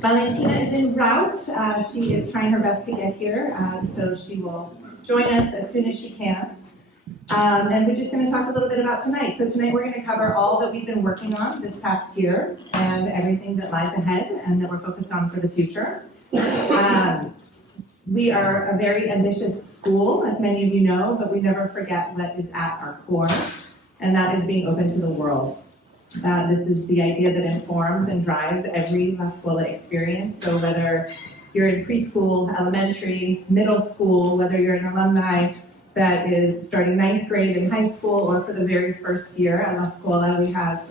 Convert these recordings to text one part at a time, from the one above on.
Valentina is en route. She is trying her best to get here, so she will join us as soon as she can. And we're just going to talk a little bit about tonight. So tonight we're going to cover all that we've been working on this past year and everything that lies ahead and that we're focused on for the future. We are a very ambitious school, as many of you know, but we never forget what is at our core, and that is being open to the world. This is the idea that informs and drives every La Scuola experience. So whether you're in preschool, elementary, middle school, whether you're an alumni that is starting 9th grade in high school, or for the very first year at La Scuola, we have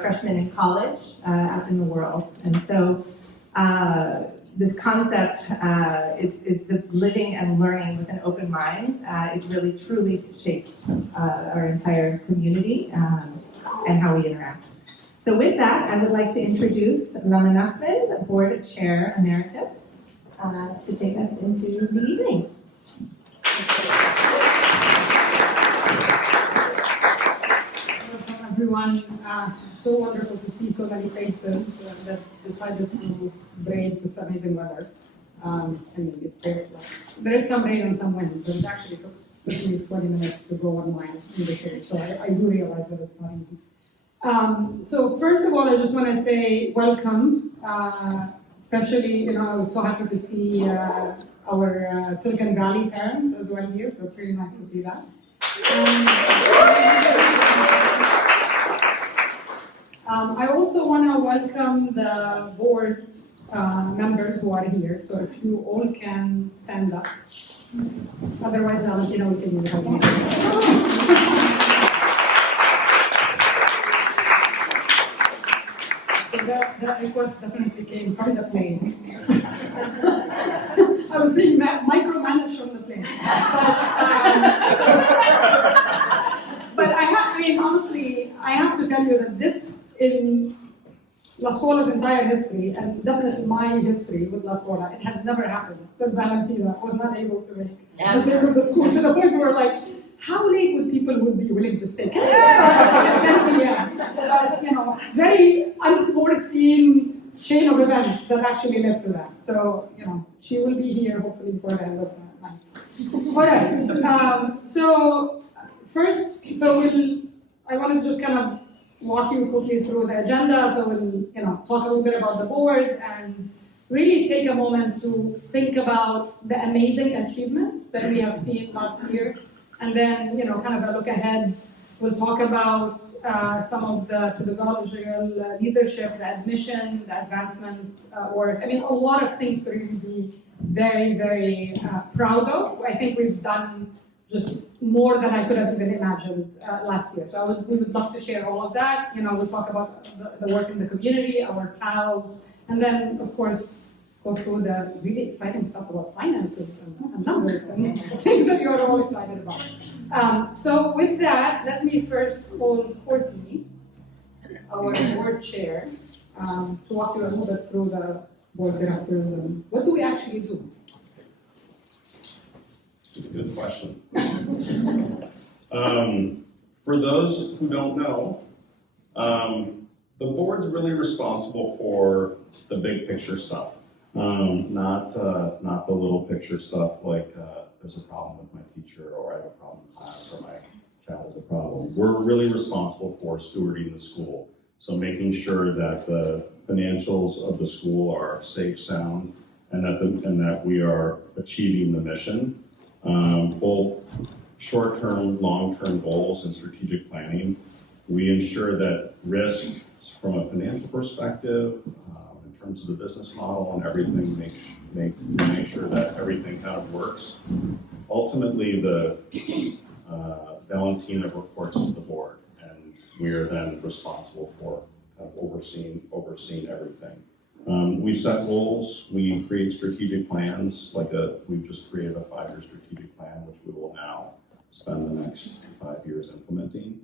freshmen in college out in the world. And so this concept is the living and learning with an open mind. It really truly shapes our entire community and how we interact. So with that, I would like to introduce Lama Nachman, Board Chair Emeritus, to take us into the evening. Welcome everyone. So wonderful to see so many faces that decided to brave this amazing weather. There is some rain and some wind, but it actually took me 20 minutes to go 1 mile in the city, so I do realize that it's not easy. So first of all, I just want to say welcome, especially, I was so happy to see our Silicon Valley parents as well here, so it's really nice to see that. I also want to welcome the board members who are here, so if you all can stand up. Otherwise, Valentina, we can do it again. That request definitely came from the plane. I was being micromanaged from the plane. But honestly, I have to tell you that this, in La Scuola's entire history, and definitely my history with La Scuola, it has never happened that Valentina was not able to make the same with the school, to the point where we're like, how late would people be willing to stay? Can we start at 10 p.m.? Very unforeseen chain of events that actually led to that. So, she will be here hopefully before the end of the night. All right. So first, I want to just kind of walk you quickly through the agenda. So we'll, talk a little bit about the board and really take a moment to think about the amazing achievements that we have seen last year. And then, kind of a look ahead. We'll talk about some of the pedagogical leadership, the admission, the advancement work. A lot of things to really be very, very proud of. I think we've done just more than I could have even imagined last year. So we would love to share all of that. We'll talk about the work in the community, our pals, and then, of course, go through the really exciting stuff about finances and numbers and things that you're all excited about. So with that, let me first call Courtney, our board chair, to walk you a little bit through the board directors and what do we actually do? Good question. For those who don't know, the board's really responsible for the big picture stuff. Not the little picture stuff like there's a problem with my teacher, or I have a problem in class, or my child has a problem. We're really responsible for stewarding the school. So making sure that the financials of the school are safe, sound, and that we are achieving the mission. Both short-term, long-term goals and strategic planning. We ensure that risk from a financial perspective, in terms of the business model and everything, make sure that everything kind of works. Ultimately, the Valentina reports to the board, and we are then responsible for kind of overseeing everything. We set goals, we create strategic plans, we've just created a 5-year strategic plan, which we will now spend the next 5 years implementing.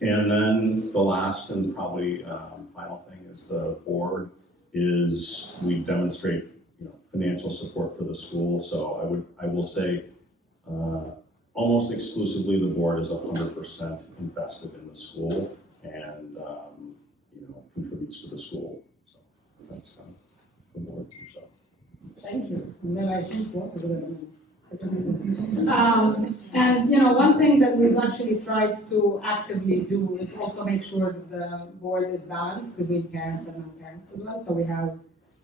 And then the last and probably final thing is the board is we demonstrate financial support for the school. So I will say almost exclusively the board is 100% invested in the school and contributes to the school. So that's kind of the board. So. Thank you. And then I think what was it? And one thing that we've actually tried to actively do is also make sure that the board is balanced between parents and non-parents as well. So we have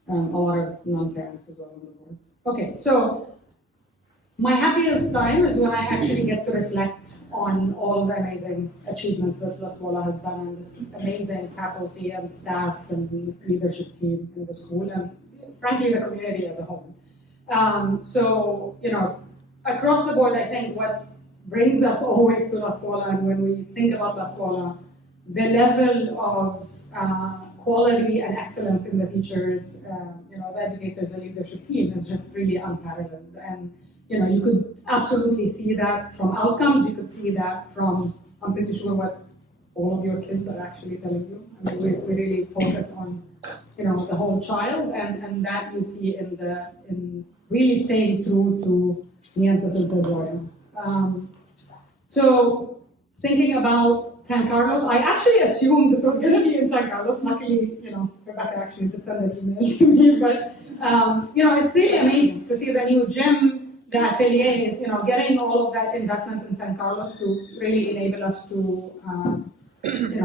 a lot of non-parents as well on the board. Okay, so my happiest time is when I actually get to reflect on all the amazing achievements that La Scuola has done, and this amazing faculty and staff and leadership team in the school, and frankly the community as a whole. So, across the board, I think what brings us always to La Scuola, and when we think about La Scuola, the level of quality and excellence in the teachers, the educators, the leadership team is just really unparalleled. And, you could absolutely see that from outcomes. You could see that from, I'm pretty sure what all of your kids are actually telling you. I mean, we really focus on, the whole child, and that you see in really staying true to Nientes and Gloria. So thinking about San Carlos, I actually assumed this was going to be in San Carlos. Luckily, Rebecca actually did send an email to me, but it's really amazing to see the new gym, the ateliers, getting all of that investment in San Carlos to really enable us to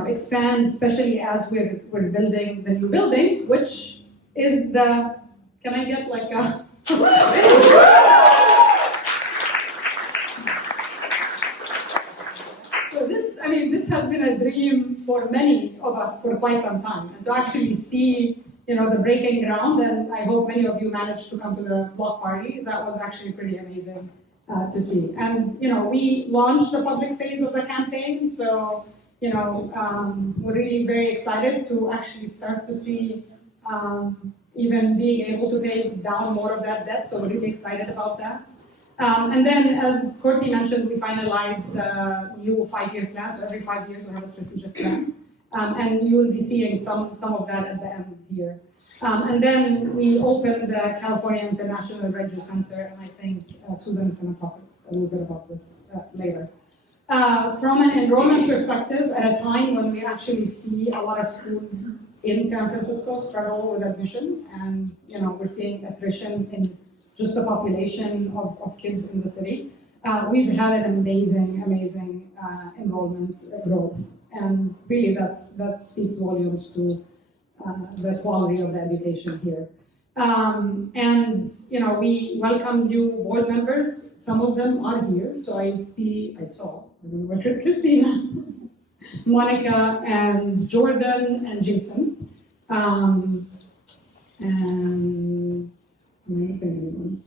expand, especially as we're building the new building, which is the, can I get like a, so this has been a dream for many of us for quite some time, and to actually see, the breaking ground, and I hope many of you managed to come to the block party. That was actually pretty amazing to see. And, we launched the public phase of the campaign, so we're really very excited to actually start to see even being able to pay down more of that debt, so we're really excited about that. And then, as Courtney mentioned, we finalized the new 5-year plan, so every 5 years we have a strategic plan. And you will be seeing some of that at the end here. And then we opened the California International Reggio Center, and I think Susan is going to talk a little bit about this later. From an enrollment perspective, at a time when we actually see a lot of schools in San Francisco struggle with admission, and we're seeing attrition in just the population of kids in the city, we've had an amazing enrollment growth, and really that speaks volumes to the quality of the education here. And we welcome new board members. Some of them are here, so I saw Christina, Monica, and Jordan, and Jason. And am I missing anyone?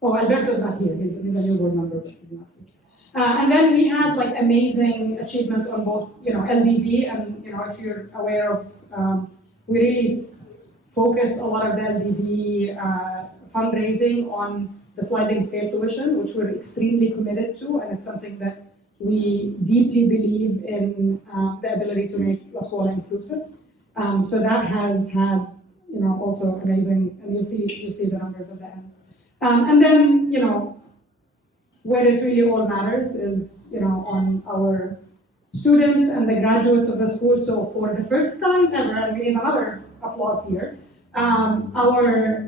Oh, Alberto's not here. He's a new board member, but he's not here. And then we had amazing achievements on both LDV, and if you're aware of, we really focus a lot of the LDV fundraising on the sliding scale tuition, which we're extremely committed to, and it's something that we deeply believe in the ability to make La Scuola inclusive. So that has had also amazing, and you'll see the numbers at the end. And then where it really all matters is on our students and the graduates of the school. So for the first time ever, and we need another applause here, our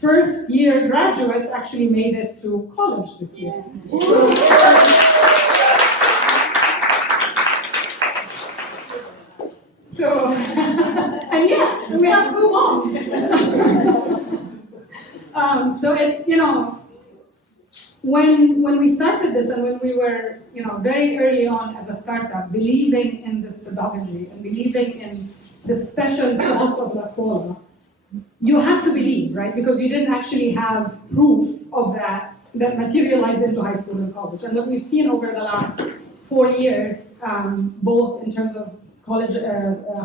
first year graduates actually made it to college this year. So, and yeah, we have 2 moms. So it's, when we started this, and when we were, very early on as a startup, believing in this pedagogy and believing in the special sauce of La Scuola, you had to believe, right? Because you didn't actually have proof of that materialized into high school and college. And what we've seen over the last 4 years, both in terms of college,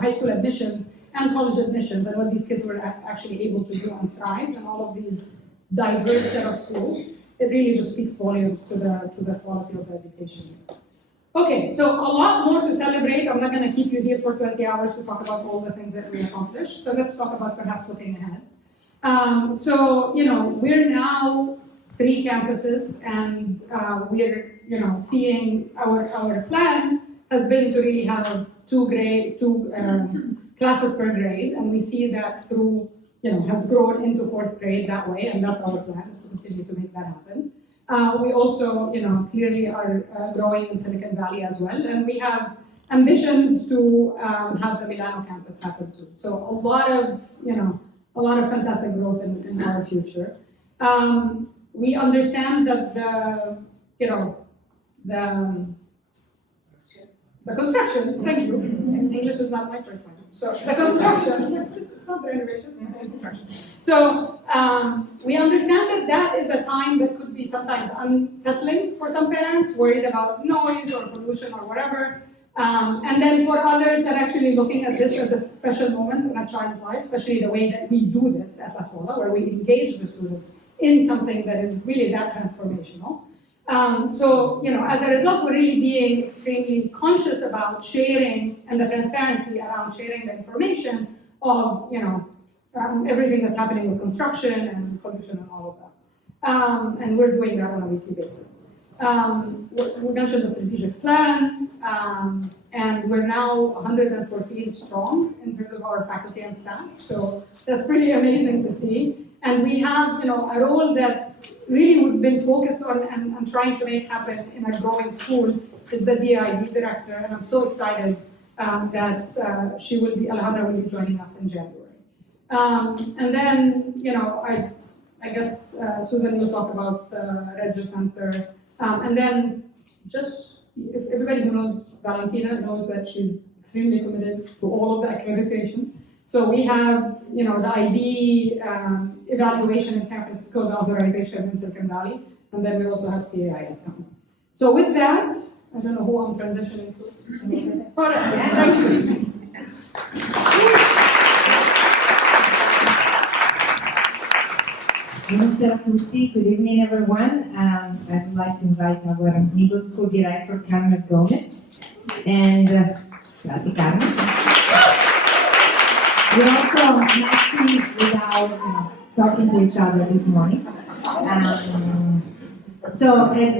high school admissions and college admissions, and what these kids were actually able to do and thrive in all of these diverse set of schools, it really just speaks volumes to the quality of the education. Okay, so a lot more to celebrate. I'm not going to keep you here for 20 hours to talk about all the things that we accomplished. So let's talk about perhaps looking ahead. So, we're now 3 campuses, and we're, seeing our plan has been to really have two classes per grade, and we see that through, has grown into 4th grade that way, and that's our plan, is to continue to make that happen. We also, clearly are growing in Silicon Valley as well, and we have ambitions to have the Milano campus happen too. So a lot of fantastic growth in our future. We understand that the construction, thank you. English is not my first language. So the construction, it's not the renovation, it's the construction. So we understand that is a time that could be sometimes unsettling for some parents, worried about noise or pollution or whatever. And then for others that are actually looking at this as a special moment in a child's life, especially the way that we do this at La Scuola, where we engage the students in something that is really that transformational. So, as a result, we're really being extremely conscious about sharing and the transparency around sharing the information of, everything that's happening with construction and pollution and all of that. And we're doing that on a weekly basis. We mentioned the strategic plan, and we're now 114 strong in terms of our faculty and staff. So that's pretty amazing to see. And we have, a role that really we've been focused on and trying to make happen in a growing school is the DID director, and I'm so excited that Alejandra will be joining us in January. And then, I guess Susan will talk about the Reggio Center, and then if everybody who knows Valentina knows that she's extremely committed to all of the accreditation. So we have, the IB evaluation in San Francisco, the authorization in Silicon Valley, and then we also have CAIS coming. So with that, I don't know who I'm transitioning to. All right, thank you. Buonasera a tutti, good evening everyone. I'd like to invite our middle school director, Carmen Gomez, and grazie Carmen. We're also actually without talking to each other this morning. So as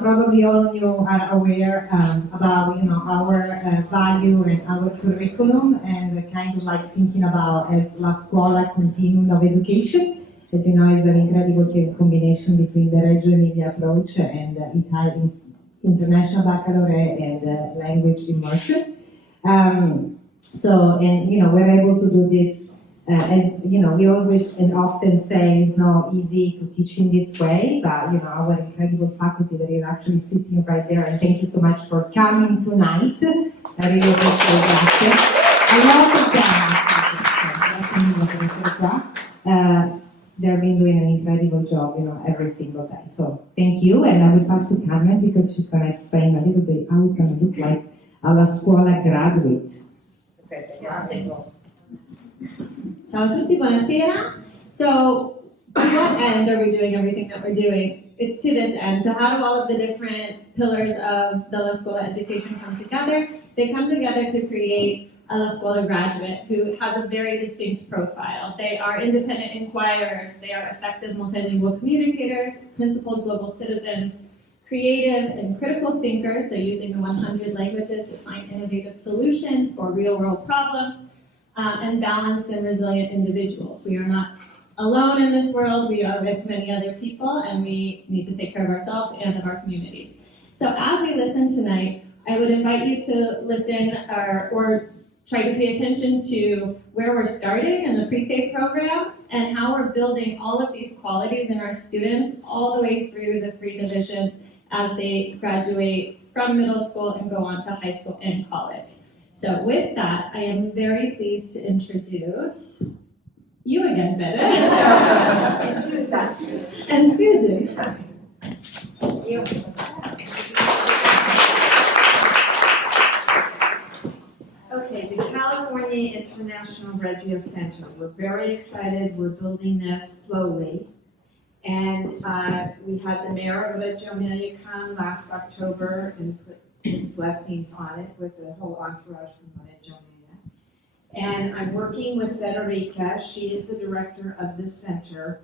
probably all of you are aware about our value and our curriculum and the kind of thinking about as La Scuola Continuum of Education. As you know, is an incredible combination between the Reggio Emilia approach and Italian International Baccalaureate and language immersion. We're able to do this as we always and often say it's not easy to teach in this way, but our incredible faculty that is actually sitting right there, and thank you so much for coming tonight. I really appreciate that. They've been doing an incredible job, every single day. So thank you, and I will pass to Carmen because she's going to explain a little bit how it's going to look like a La Scuola graduate. Ciao a tutti, buonasera. So, to what end are we doing everything that we're doing? It's to this end. So how do all of the different pillars of the La Scuola education come together? They come together to create a La Scuola graduate who has a very distinct profile. They are independent inquirers, they are effective multilingual communicators, principled global citizens, creative and critical thinkers, so using the 100 languages to find innovative solutions for real-world problems, and balanced and resilient individuals. We are not alone in this world, we are with many other people, and we need to take care of ourselves and of our communities. So as we listen tonight, I would invite you to listen or try to pay attention to where we're starting in the pre-K program and how we're building all of these qualities in our students all the way through the 3 divisions as they graduate from middle school and go on to high school and college. So with that, I am very pleased to introduce you again, Fede. And Susan. And Susan. Okay, the California International Reggio Center. We're very excited. We're building this slowly. And we had the mayor of Reggio Emilia come last October and put his blessings on it with the whole entourage from Reggio Emilia. And I'm working with Federica. She is the director of the center.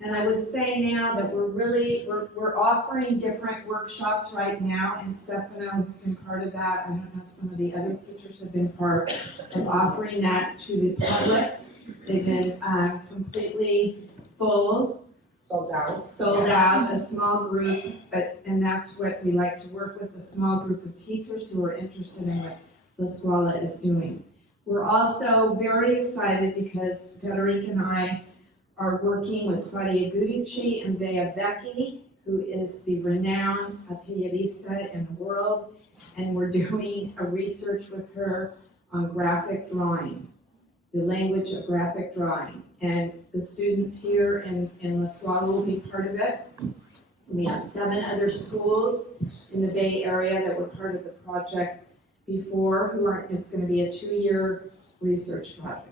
And I would say now that we're offering different workshops right now, and Stefano has been part of that. I don't know if some of the other teachers have been part of offering that to the public. They've been completely full. Sold out, a small group, and that's what we like to work with, a small group of teachers who are interested in what La Scuola is doing. We're also very excited because Federica and I are working with Claudia Gudici and Bea Vecchi, who is the renowned atelierista in the world, and we're doing a research with her on graphic drawing, the language of graphic drawing. And the students here in La Scuola will be part of it. We have 7 other schools in the Bay Area that were part of the project before, it's going to be a 2-year research project.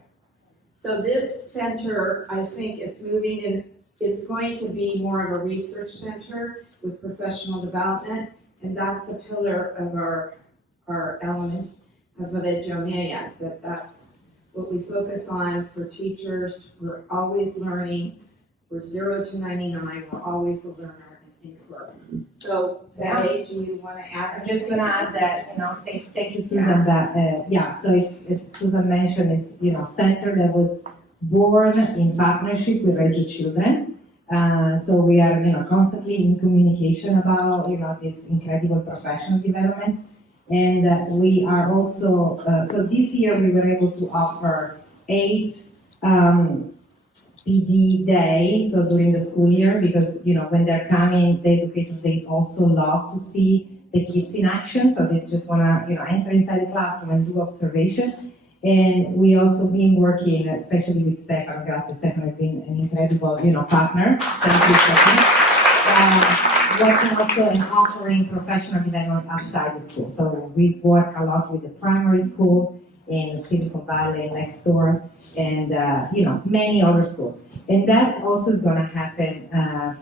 So this center, I think, is moving in, it's going to be more of a research center with professional development, and that's the pillar of our element of Reggio Emilia, that's what we focus on for teachers. We're always learning. We're 0 to 99. We're always a learner and inquirer. So, Betty, do you want to add? I'm just gonna add that, thank you, Susan, that, so it's, as Susan mentioned, it's, center that was born in partnership with Reggio Children. So we are, constantly in communication about, this incredible professional development. And we are also, so this year we were able to offer 8 PD days, so during the school year, because, when they're coming, the educators, they also love to see the kids in action, so they just wanna, enter inside the classroom and do observation. And we also been working, especially with Stefano, grazie, Stefano has been an incredible, partner. Thank you, Stefano. Working also in offering professional development outside the school. So we work a lot with the primary school in Silicon Valley next door, and many other schools. And that's also going to happen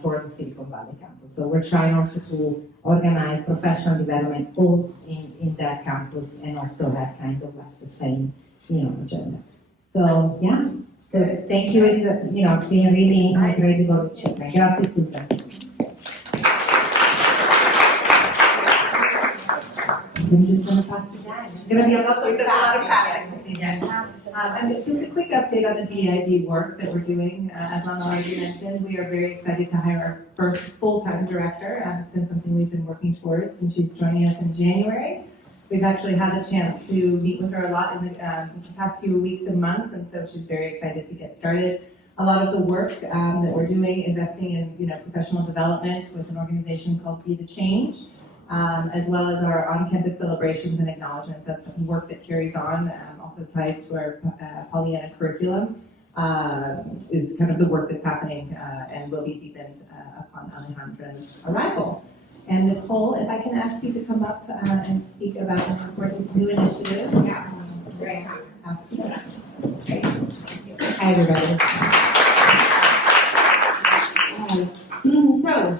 for the Silicon Valley campus. So we're trying also to organize professional development both in that campus and also have kind of like the same agenda. So yeah. So thank you. It's been really incredible achievement. Grazie, Susan. I'm just going to pass it down. It's going to be a lot of passing. Yes. And just a quick update on the DIB work that we're doing. As Lana already mentioned, we are very excited to hire our first full-time director. It's been something we've been working towards, and she's joining us in January. We've actually had the chance to meet with her a lot in the past few weeks and months, and so she's very excited to get started. A lot of the work that we're doing, investing in professional development with an organization called Be the Change. As well as our on-campus celebrations and acknowledgements. That's work that carries on, also tied to our Pollyanna curriculum, is kind of the work that's happening and will be deepened upon Alejandra's arrival. And Nicole, if I can ask you to come up and speak about an important new initiative. Yeah, very happy. Great. Hi, everybody. So,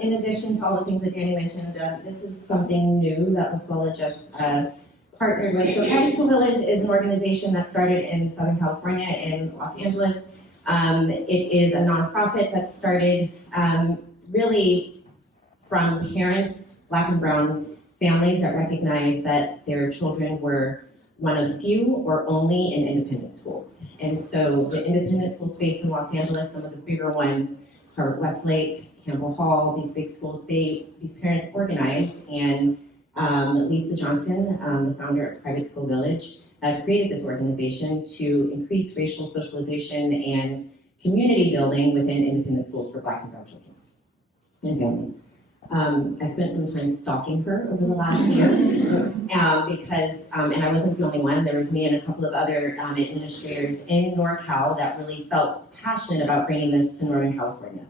in addition to all the things that Danny mentioned, this is something new that La Scuola just partnered with. So Private School Village is an organization that started in Southern California in Los Angeles. It is a nonprofit that started really from parents, Black and brown families that recognize that their children were one of few or only in independent schools. And so the independent school space in Los Angeles, some of the bigger ones are Westlake, Campbell Hall, these big schools, these parents organize, and Lisa Johnson, the founder of Private School Village, created this organization to increase racial socialization and community building within independent schools for Black and brown children and families. I spent some time stalking her over the last year because, and I wasn't the only one, there was me and a couple of other administrators in NorCal that really felt passionate about bringing this to Northern California.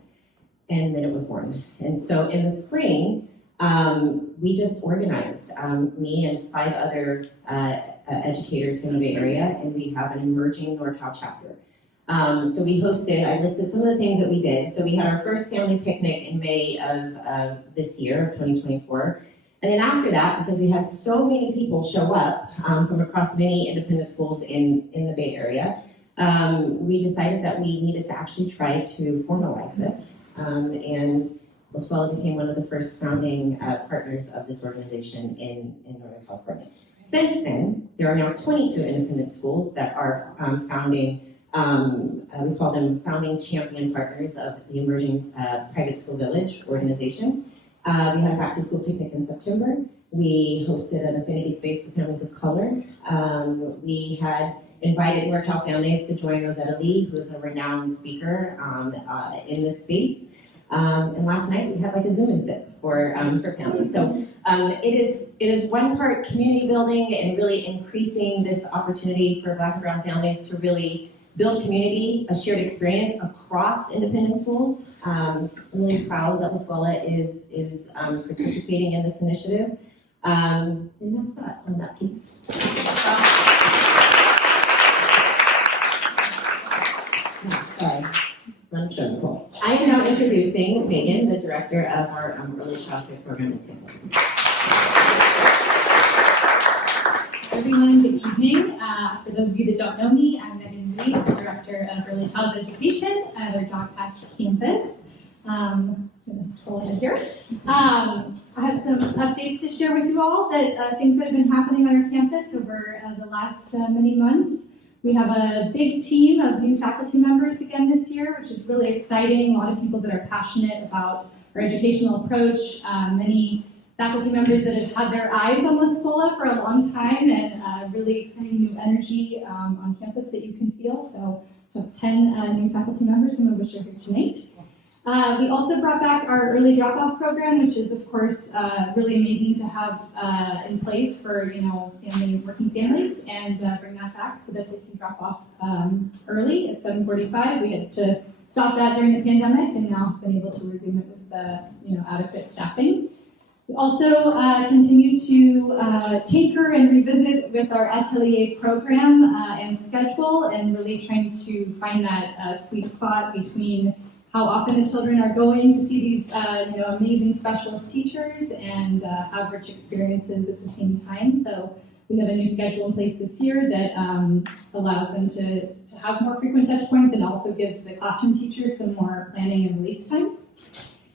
And then it was born. And so in the spring, we just organized, me and 5 other educators in the Bay Area, and we have an emerging NorCal chapter. So we hosted, I listed some of the things that we did. So we had our first family picnic in May of this year, of 2024. And then after that, because we had so many people show up from across many independent schools in the Bay Area, we decided that we needed to actually try to formalize this. And La Scuola became one of the first founding partners of this organization in Northern California. Since then, there are now 22 independent schools that are founding, we call them founding champion partners of the emerging private school village organization. We had a back to school picnic in September. We hosted an affinity space for families of color. We had invited NorCal families to join Rosetta Lee, who is a renowned speaker in this space. And last night we had like a Zoom and sit for families. So it is one part community building and really increasing this opportunity for Black and brown families to really build community, a shared experience across independent schools. I'm really proud that La Scuola is participating in this initiative. And that's that on that piece. Sorry. Wonderful. I am now introducing Megan, the director of our early childhood program at St. Louis. Everyone, good evening. For those of you that don't know me, I'm Megan Reed, the Director of Early Childhood Education at our Dog Patch campus. I'm going to scroll ahead here. I have some updates to share with you all, that things that have been happening on our campus over the last many months. We have a big team of new faculty members again this year, which is really exciting. A lot of people that are passionate about our educational approach. Many faculty members that have had their eyes on La Scuola for a long time, and really exciting new energy on campus that you can feel. So we have 10 new faculty members, some of which are here tonight. We also brought back our early drop-off program, which is, of course, really amazing to have in place for, working families, and bring that back so that they can drop off early at 7:45. We had to stop that during the pandemic, and now been able to resume it with the, adequate staffing. We also continue to tinker and revisit with our atelier program and schedule, and really trying to find that sweet spot between how often the children are going to see these amazing specialist teachers and have rich experiences at the same time. So we have a new schedule in place this year that allows them to have more frequent touch points, and also gives the classroom teachers some more planning and release time.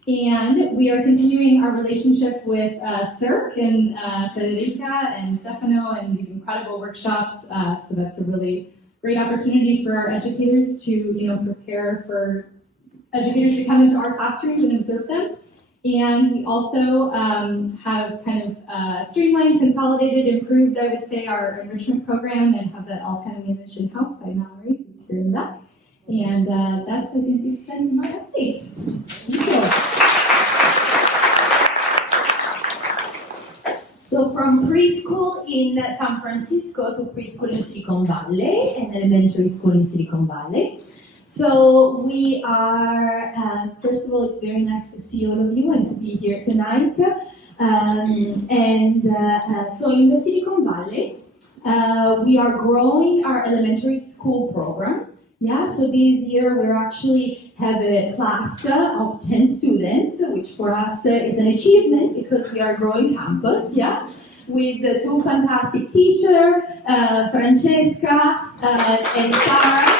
And we are continuing our relationship with Cirque and Federica and Stefano and these incredible workshops. So that's a really great opportunity for our educators to prepare for educators to come into our classrooms and observe them. And we also have kind of streamlined, consolidated, improved, I would say, our enrichment program, and have that all kind of managed in-house by Mallory, who's here in the back. And that's, I think, the extent of my updates. Thank you. So from preschool in San Francisco to preschool in Silicon Valley and elementary school in Silicon Valley. So we are, first of all, it's very nice to see all of you and to be here tonight. So in the Silicon Valley, we are growing our elementary school program. Yeah, so this year we actually have a class of 10 students, which for us is an achievement because we are growing campus, yeah, with the two fantastic teachers, Francesca and Sarah.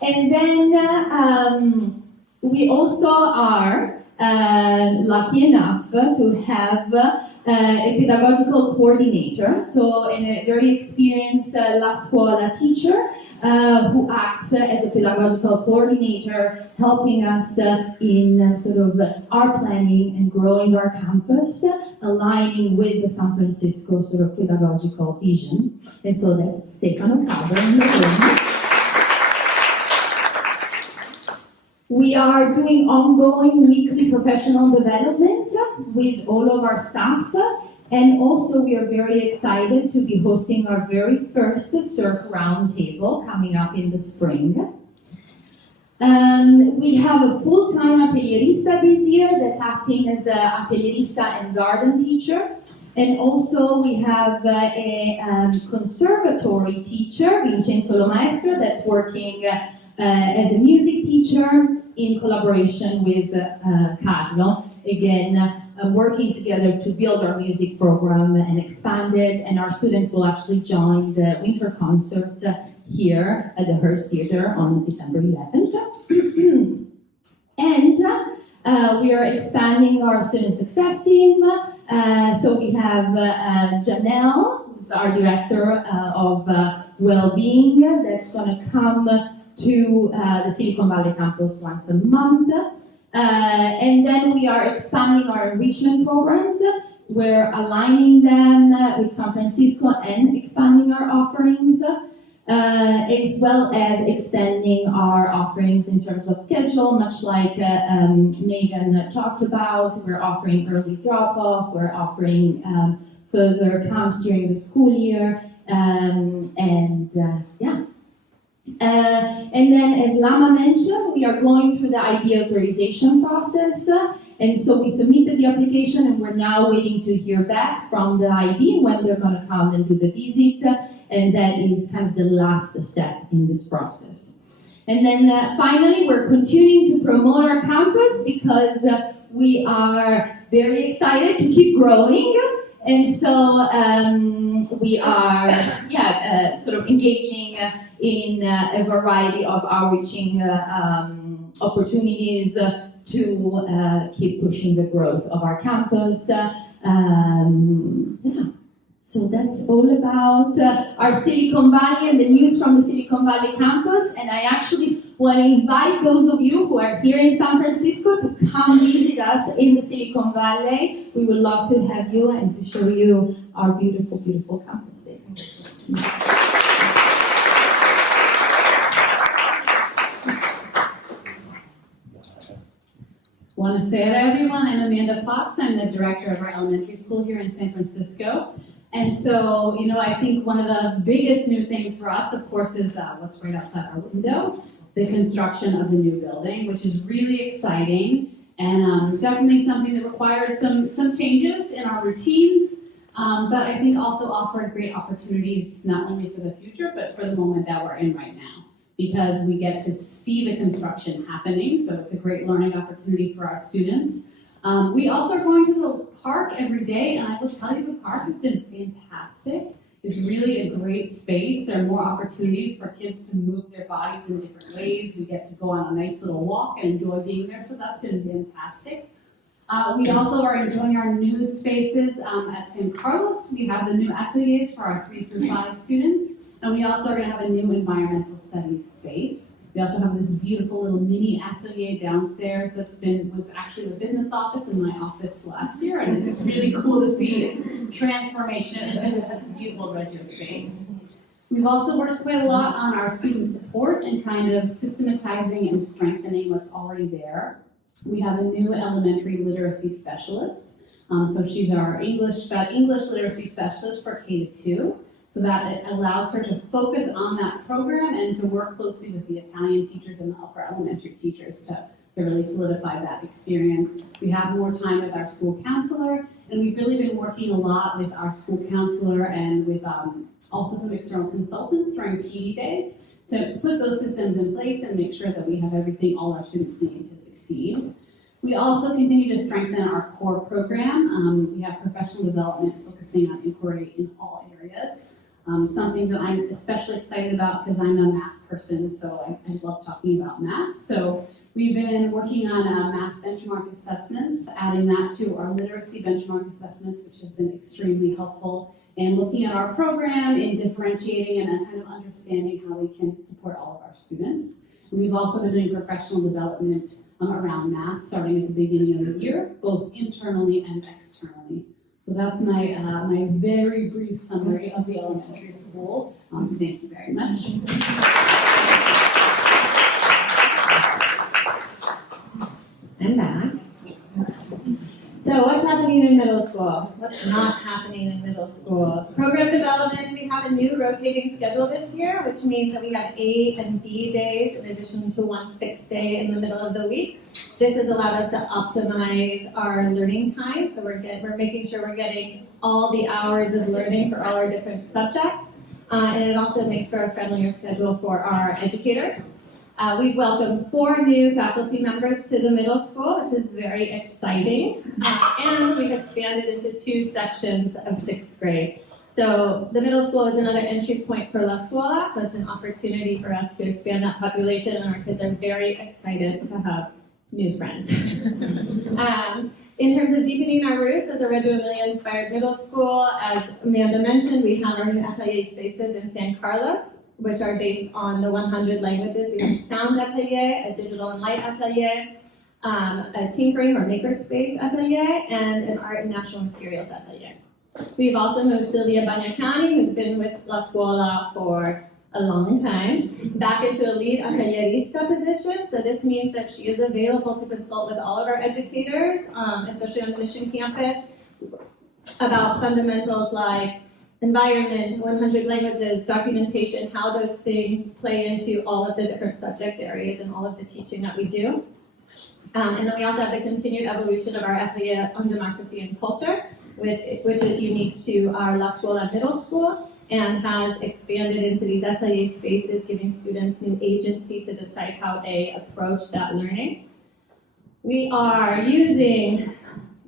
And then we also are lucky enough to have a pedagogical coordinator, so a very experienced La Scuola teacher who acts as a pedagogical coordinator, helping us in sort of our planning and growing our campus, aligning with the San Francisco sort of pedagogical vision. And so that's Stefano Cabra in the room. We are doing ongoing weekly professional development with all of our staff, and also we are very excited to be hosting our very first Cirque Roundtable coming up in the spring. We have a full-time atelierista this year that's acting as an atelierista and garden teacher. And also we have a conservatory teacher, Vincenzo Lo Maestro, that's working as a music teacher in collaboration with Carlo, again, working together to build our music program and expand it, and our students will actually join the winter concert here at the Hearst Theater on December 11th. And we are expanding our student success team. So we have Janelle, who's our director of well-being, that's going to come to the Silicon Valley campus once a month. And then we are expanding our enrichment programs. We're aligning them with San Francisco and expanding our offerings, as well as extending our offerings in terms of schedule, much like Megan talked about. We're offering early drop-off, we're offering further camps during the school year, and then, as Lama mentioned, we are going through the IB authorization process, and so we submitted the application, and we're now waiting to hear back from the IB when they're going to come and do the visit, and that is kind of the last step in this process. And then finally, we're continuing to promote our campus because we are very excited to keep growing. And so we are, sort of engaging in a variety of outreaching opportunities to keep pushing the growth of our campus. So that's all about our Silicon Valley and the news from the Silicon Valley campus. And I actually want to invite those of you who are here in San Francisco to come visit us in the Silicon Valley. We would love to have you and to show you our beautiful, beautiful campus there. Buonasera, everyone. I'm Amanda Fox. I'm the director of our elementary school here in San Francisco. And so, I think one of the biggest new things for us, of course, is what's right outside our window, the construction of the new building, which is really exciting and definitely something that required some changes in our routines, but I think also offered great opportunities not only for the future, but for the moment that we're in right now, because we get to see the construction happening, so it's a great learning opportunity for our students. We also are going to the park every day, and I will tell you the park has been fantastic. It's really a great space. There are more opportunities for kids to move their bodies in different ways. We get to go on a nice little walk and enjoy being there, so that's been fantastic. We also are enjoying our new spaces at San Carlos. We have the new ateliers for our 3 through 5 students, and we also are going to have a new environmental studies space. We also have this beautiful little mini atelier downstairs was actually the business office in my office last year, and it's really cool to see its transformation into this beautiful Reggio space. We've also worked quite a lot on our student support and kind of systematizing and strengthening what's already there. We have a new elementary literacy specialist. So she's our English literacy specialist for K-2. So that it allows her to focus on that program and to work closely with the Italian teachers and the upper elementary teachers to really solidify that experience. We have more time with our school counselor, and we've really been working a lot with our school counselor and with also some external consultants during PD days to put those systems in place and make sure that we have everything all our students need to succeed. We also continue to strengthen our core program. We have professional development focusing on inquiry in all areas. Something that I'm especially excited about because I'm a math person, so I love talking about math. So we've been working on math benchmark assessments, adding that to our literacy benchmark assessments, which has been extremely helpful in looking at our program, in differentiating and kind of understanding how we can support all of our students. And we've also been doing professional development around math, starting at the beginning of the year, both internally and externally. So that's my very brief summary of the elementary school. Thank you very much. I'm back. So what's happening in middle school? What's not happening in middle school? Program development, we have a new rotating schedule this year, which means that we have A and B days in addition to one fixed day in the middle of the week. This has allowed us to optimize our learning time, so we're making sure we're getting all the hours of learning for all our different subjects, and it also makes for a friendlier schedule for our educators. We've welcomed 4 new faculty members to the middle school, which is very exciting. And we've expanded into 2 sections of 6th grade. So the middle school is another entry point for La Scuola, so it's an opportunity for us to expand that population, and our kids are very excited to have new friends. In terms of deepening our roots as a Reggio Emilia-inspired middle school, as Amanda mentioned, we have our new atelier spaces in San Carlos, which are based on the 100 languages. We have sound atelier, a digital and light atelier, a tinkering or makerspace atelier, and an art and natural materials atelier. We've also moved Silvia Bagnacani, who's been with La Scuola for a long time, back into a lead atelierista position. So this means that she is available to consult with all of our educators, especially on the Mission campus, about fundamentals like environment, 100 languages, documentation, how those things play into all of the different subject areas and all of the teaching that we do. And then we also have the continued evolution of our atelier on democracy and culture, which is unique to our La Scuola Middle School and has expanded into these atelier spaces, giving students new agency to decide how they approach that learning. We are using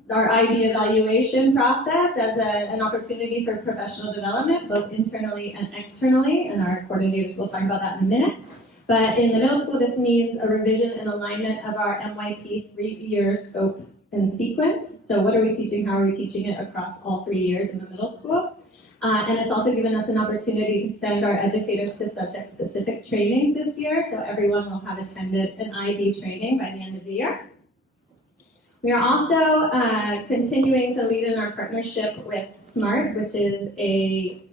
our IB evaluation process as an opportunity for professional development, both internally and externally, and our coordinators will talk about that in a minute. But in the middle school, this means a revision and alignment of our MYP 3-year scope and sequence. So what are we teaching, how are we teaching it across all 3 years in the middle school? And it's also given us an opportunity to send our educators to subject-specific trainings this year, so everyone will have attended an IB training by the end of the year. We are also continuing to lead in our partnership with SMART, which is a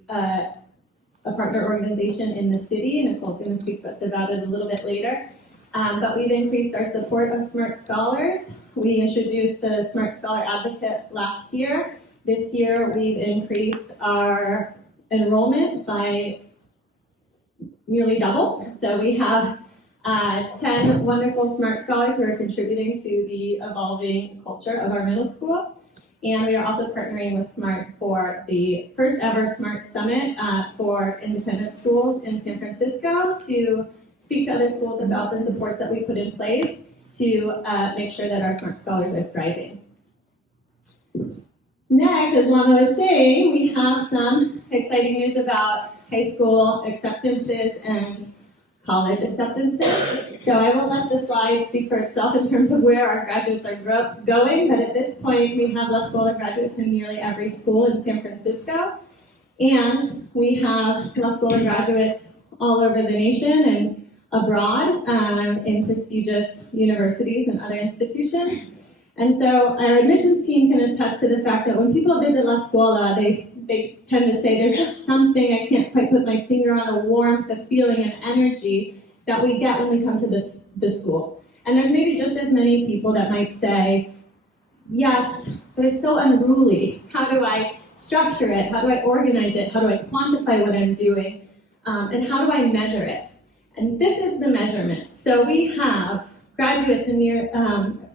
partner organization in the city. Nicole's going to speak about it a little bit later. But we've increased our support of SMART Scholars. We introduced the SMART Scholar Advocate last year. This year, we've increased our enrollment by nearly double. So we have 10 wonderful SMART Scholars who are contributing to the evolving culture of our middle school. And we are also partnering with SMART for the first ever SMART Summit for independent schools in San Francisco to speak to other schools about the supports that we put in place to make sure that our SMART Scholars are thriving. Next, as Lama was saying, we have some exciting news about high school acceptances and college acceptances. So I will let the slide speak for itself in terms of where our graduates are going, but at this point we have La Scuola graduates in nearly every school in San Francisco, and we have La Scuola graduates all over the nation and abroad in prestigious universities and other institutions. And so our admissions team can attest to the fact that when people visit La Scuola, they tend to say there's just something, I can't quite put my finger on, the warmth, the feeling and energy that we get when we come to the school. And there's maybe just as many people that might say, yes, but it's so unruly. How do I structure it? How do I organize it? How do I quantify what I'm doing? And how do I measure it? And this is the measurement. So we have graduates in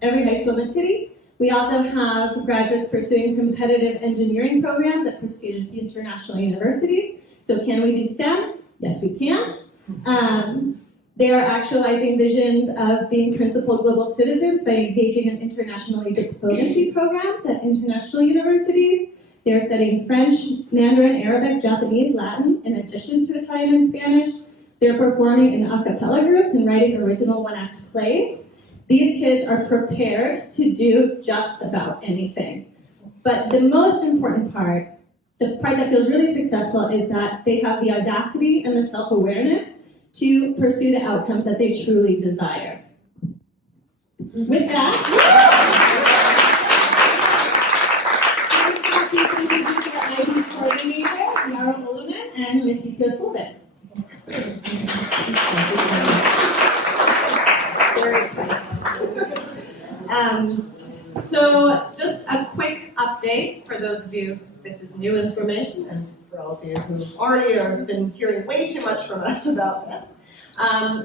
every high school in the city. We also have graduates pursuing competitive engineering programs at prestigious international universities. So can we do STEM? Yes, we can. They are actualizing visions of being principled global citizens by engaging in international diplomacy programs at international universities. They are studying French, Mandarin, Arabic, Japanese, Latin, in addition to Italian and Spanish. They're performing in a cappella groups and writing original one-act plays. These kids are prepared to do just about anything. But the most important part, the part that feels really successful, is that they have the audacity and the self-awareness to pursue the outcomes that they truly desire. With that, IB coordinator, Yara Uluman and Leticia Sullivan. Very exciting. So just a quick update for those of you, this is new information, and for all of you who already have been hearing way too much from us about this.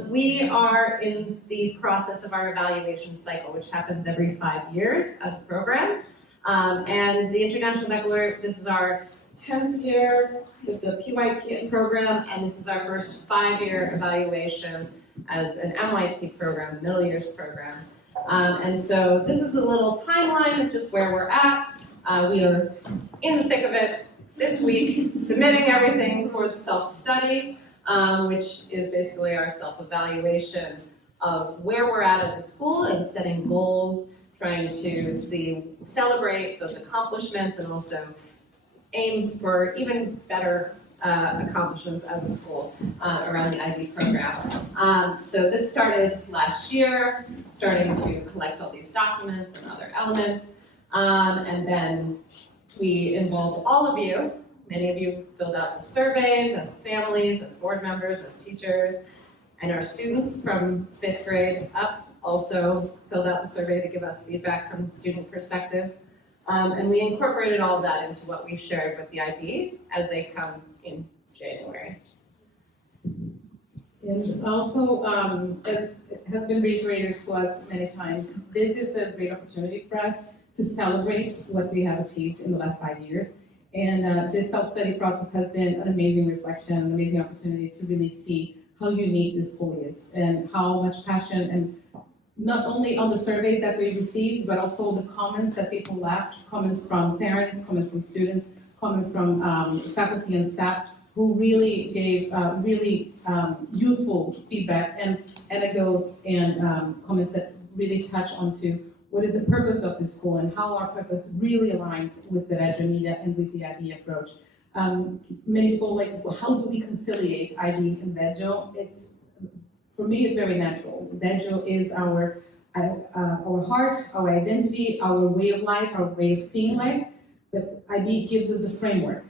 We are in the process of our evaluation cycle, which happens every 5 years as a program. And the International Baccalaureate, this is our 10th year with the PYP program, and this is our first 5-year evaluation as an MYP program, middle years program. And so this is a little timeline of just where we're at. We are in the thick of it this week, submitting everything for the self-study, which is basically our self-evaluation of where we're at as a school and setting goals, trying to celebrate those accomplishments and also aim for even better accomplishments as a school around the IB program. So this started last year, starting to collect all these documents and other elements, and then we involved all of you. Many of you filled out the surveys as families, as board members, as teachers, and our students from 5th grade up also filled out the survey to give us feedback from the student perspective. And we incorporated all of that into what we shared with the IB as they come in January. And also, as has been reiterated to us many times, this is a great opportunity for us to celebrate what we have achieved in the last 5 years. And this self-study process has been an amazing reflection, an amazing opportunity to really see how unique this school is and how much passion, and not only on the surveys that we received, but also the comments that people left, comments from parents, comments from students, comments from faculty and staff, who really gave useful feedback and anecdotes and comments that really touch onto what is the purpose of the school and how our purpose really aligns with the Reggio Emilia and with the IB approach. Many people like, well, how do we conciliate IB and Reggio? For me, it's very natural. Reggio is our heart, our identity, our way of life, our way of seeing life. But IB gives us the framework,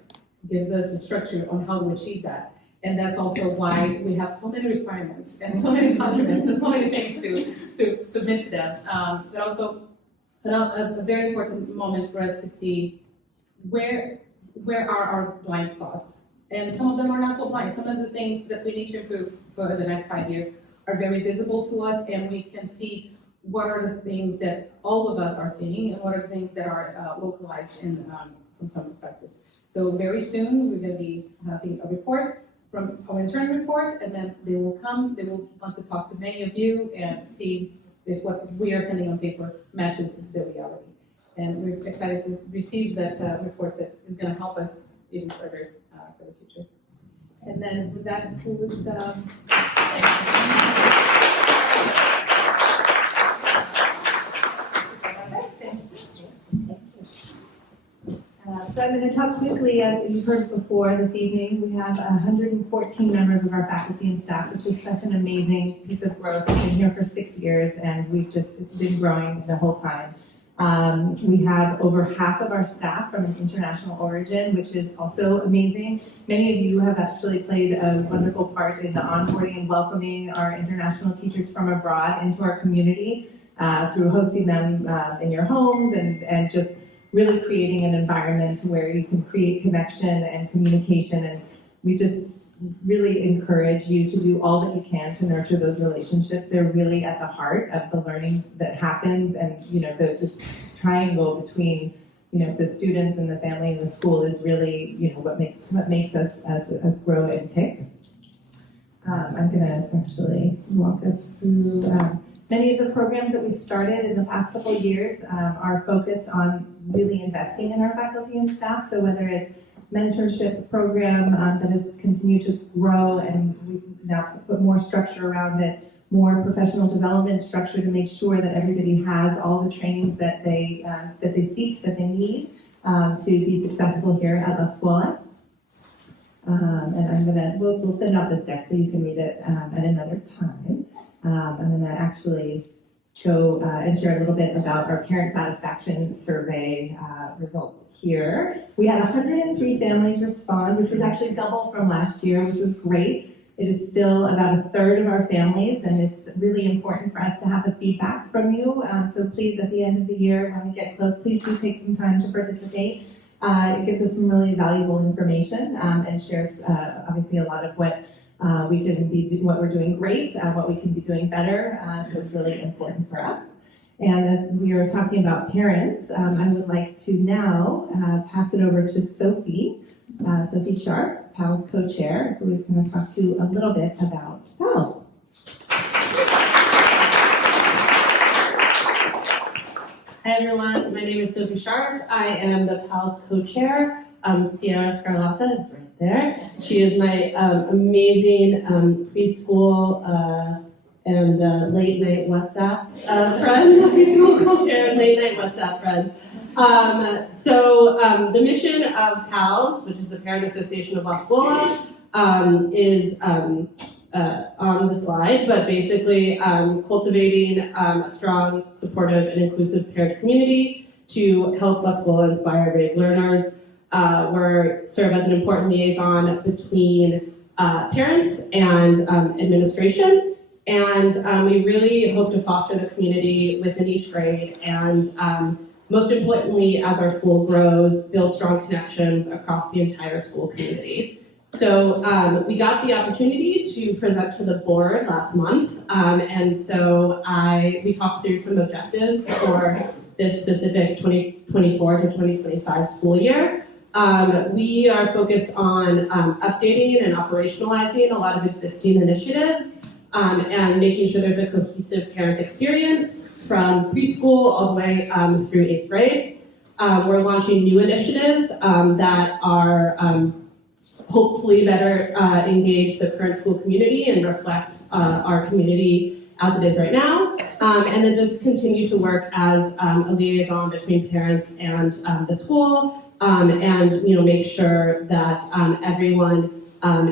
gives us the structure on how to achieve that. And that's also why we have so many requirements and so many documents and so many things to submit to them. But also a very important moment for us to see where are our blind spots. And some of them are not so blind. Some of the things that we need to improve for the next 5 years are very visible to us, and we can see what are the things that all of us are seeing and what are the things that are localized from some perspectives. So very soon we're going to be having a report from our intern report, and then they will want to talk to many of you and see if what we are sending on paper matches the reality. And we're excited to receive that report that is going to help us even further for the future. And then with that, who was So I'm going to talk quickly, as you've heard before this evening. We have 114 members of our faculty and staff, which is such an amazing piece of growth. We've been here for 6 years, and we've just been growing the whole time. We have over half of our staff from an international origin, which is also amazing. Many of you have actually played a wonderful part in the onboarding and welcoming our international teachers from abroad into our community through hosting them in your homes and just really creating an environment where you can create connection and communication. And we just really encourage you to do all that you can to nurture those relationships. They're really at the heart of the learning that happens, and the triangle between the students and the family and the school is really what makes us grow and tick. I'm going to actually walk us through many of the programs that we've started in the past couple of years are focused on really investing in our faculty and staff. So whether it's mentorship program that has continued to grow, and we've now put more structure around it, more professional development structure to make sure that everybody has all the trainings that they seek, that they need to be successful here at La Scuola. And we'll send out this deck so you can read it at another time. I'm gonna actually go and share a little bit about our parent satisfaction survey results here. We had 103 families respond, which was actually double from last year, which was great. It is still about a third of our families, and it's really important for us to have the feedback from you. So please, at the end of the year, when we get close, please do take some time to participate. It gives us some really valuable information and shares obviously a lot of what what we're doing great, what we can be doing better. So it's really important for us. And as we are talking about parents, I would like to now pass it over to Sophie, Sophie Sharp, PAL's co-chair, who is going to talk to you a little bit about PALs. Hi everyone, my name is Sophie Sharp. I am the PALS co-chair. Sierra Scarlata is right there. She is my amazing preschool and late night WhatsApp friend, preschool co-chair and late night WhatsApp friend. So the mission of PALS, which is the Parent Association of La Scuola, is on the slide, but basically cultivating a strong, supportive, and inclusive parent community to help La Scuola inspire brave learners. We serve as an important liaison between parents and administration, and we really hope to foster the community within each grade, and most importantly, as our school grows, build strong connections across the entire school community. So we got the opportunity to present to the board last month, and so we talked through some objectives for this specific 2024 to 2025 school year. We are focused on updating and operationalizing a lot of existing initiatives and making sure there's a cohesive parent experience from preschool all the way through 8th grade. We're launching new initiatives that are hopefully better engage the current school community and reflect our community as it is right now, and then just continue to work as a liaison between parents and the school, and make sure that everyone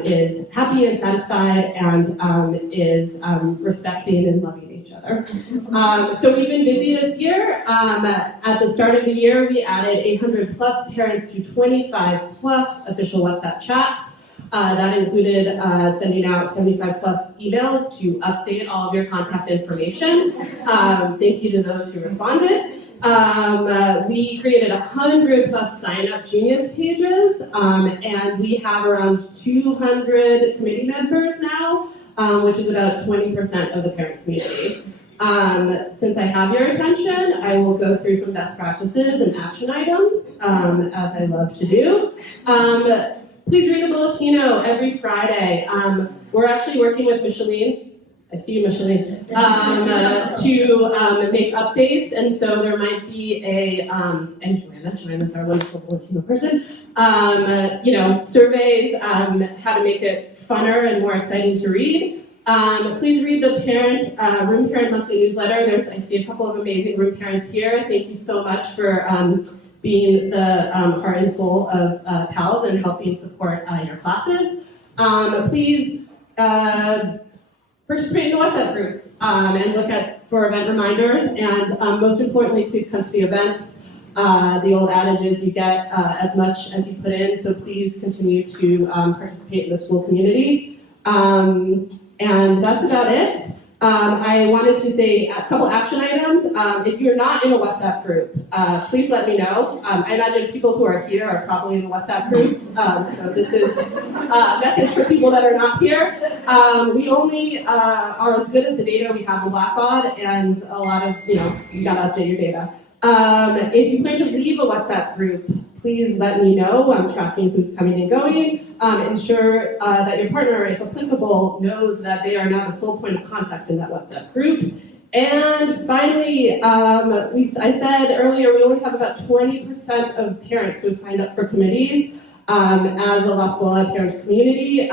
is happy and satisfied and is respecting and loving each other. So we've been busy this year. At the start of the year, we added 800 plus parents to 25 plus official WhatsApp chats. That included sending out 75 plus emails to update all of your contact information. Thank you to those who responded. We created 100 plus sign-up Genius pages, and we have around 200 committee members now, which is about 20% of the parent community. Since I have your attention, I will go through some best practices and action items, as I love to do. Please read the Bulletino every Friday. We're actually working with Micheline. I see you, Micheline, to make updates, and so there might be and Joanna's our wonderful Bulletino person, surveys, how to make it funner and more exciting to read. Please read the Room Parent Monthly Newsletter. I see a couple of amazing room parents here. Thank you so much for being the heart and soul of PALS and helping support your classes. Please participate in the WhatsApp groups and look for event reminders. And most importantly, please come to the events. The old adage is you get as much as you put in, so please continue to participate in the school community. And that's about it. I wanted to say a couple action items. If you're not in a WhatsApp group, please let me know. I imagine people who are here are probably in WhatsApp groups, so this is a message for people that are not here. We only are as good as the data we have in Blackbaud, and a lot of, you gotta update your data. If you plan to leave a WhatsApp group, please let me know. I'm tracking who's coming and going. Ensure that your partner, if applicable, knows that they are now the sole point of contact in that WhatsApp group. And finally, I said earlier, we only have about 20% of parents who have signed up for committees. As a La Scuola parent community,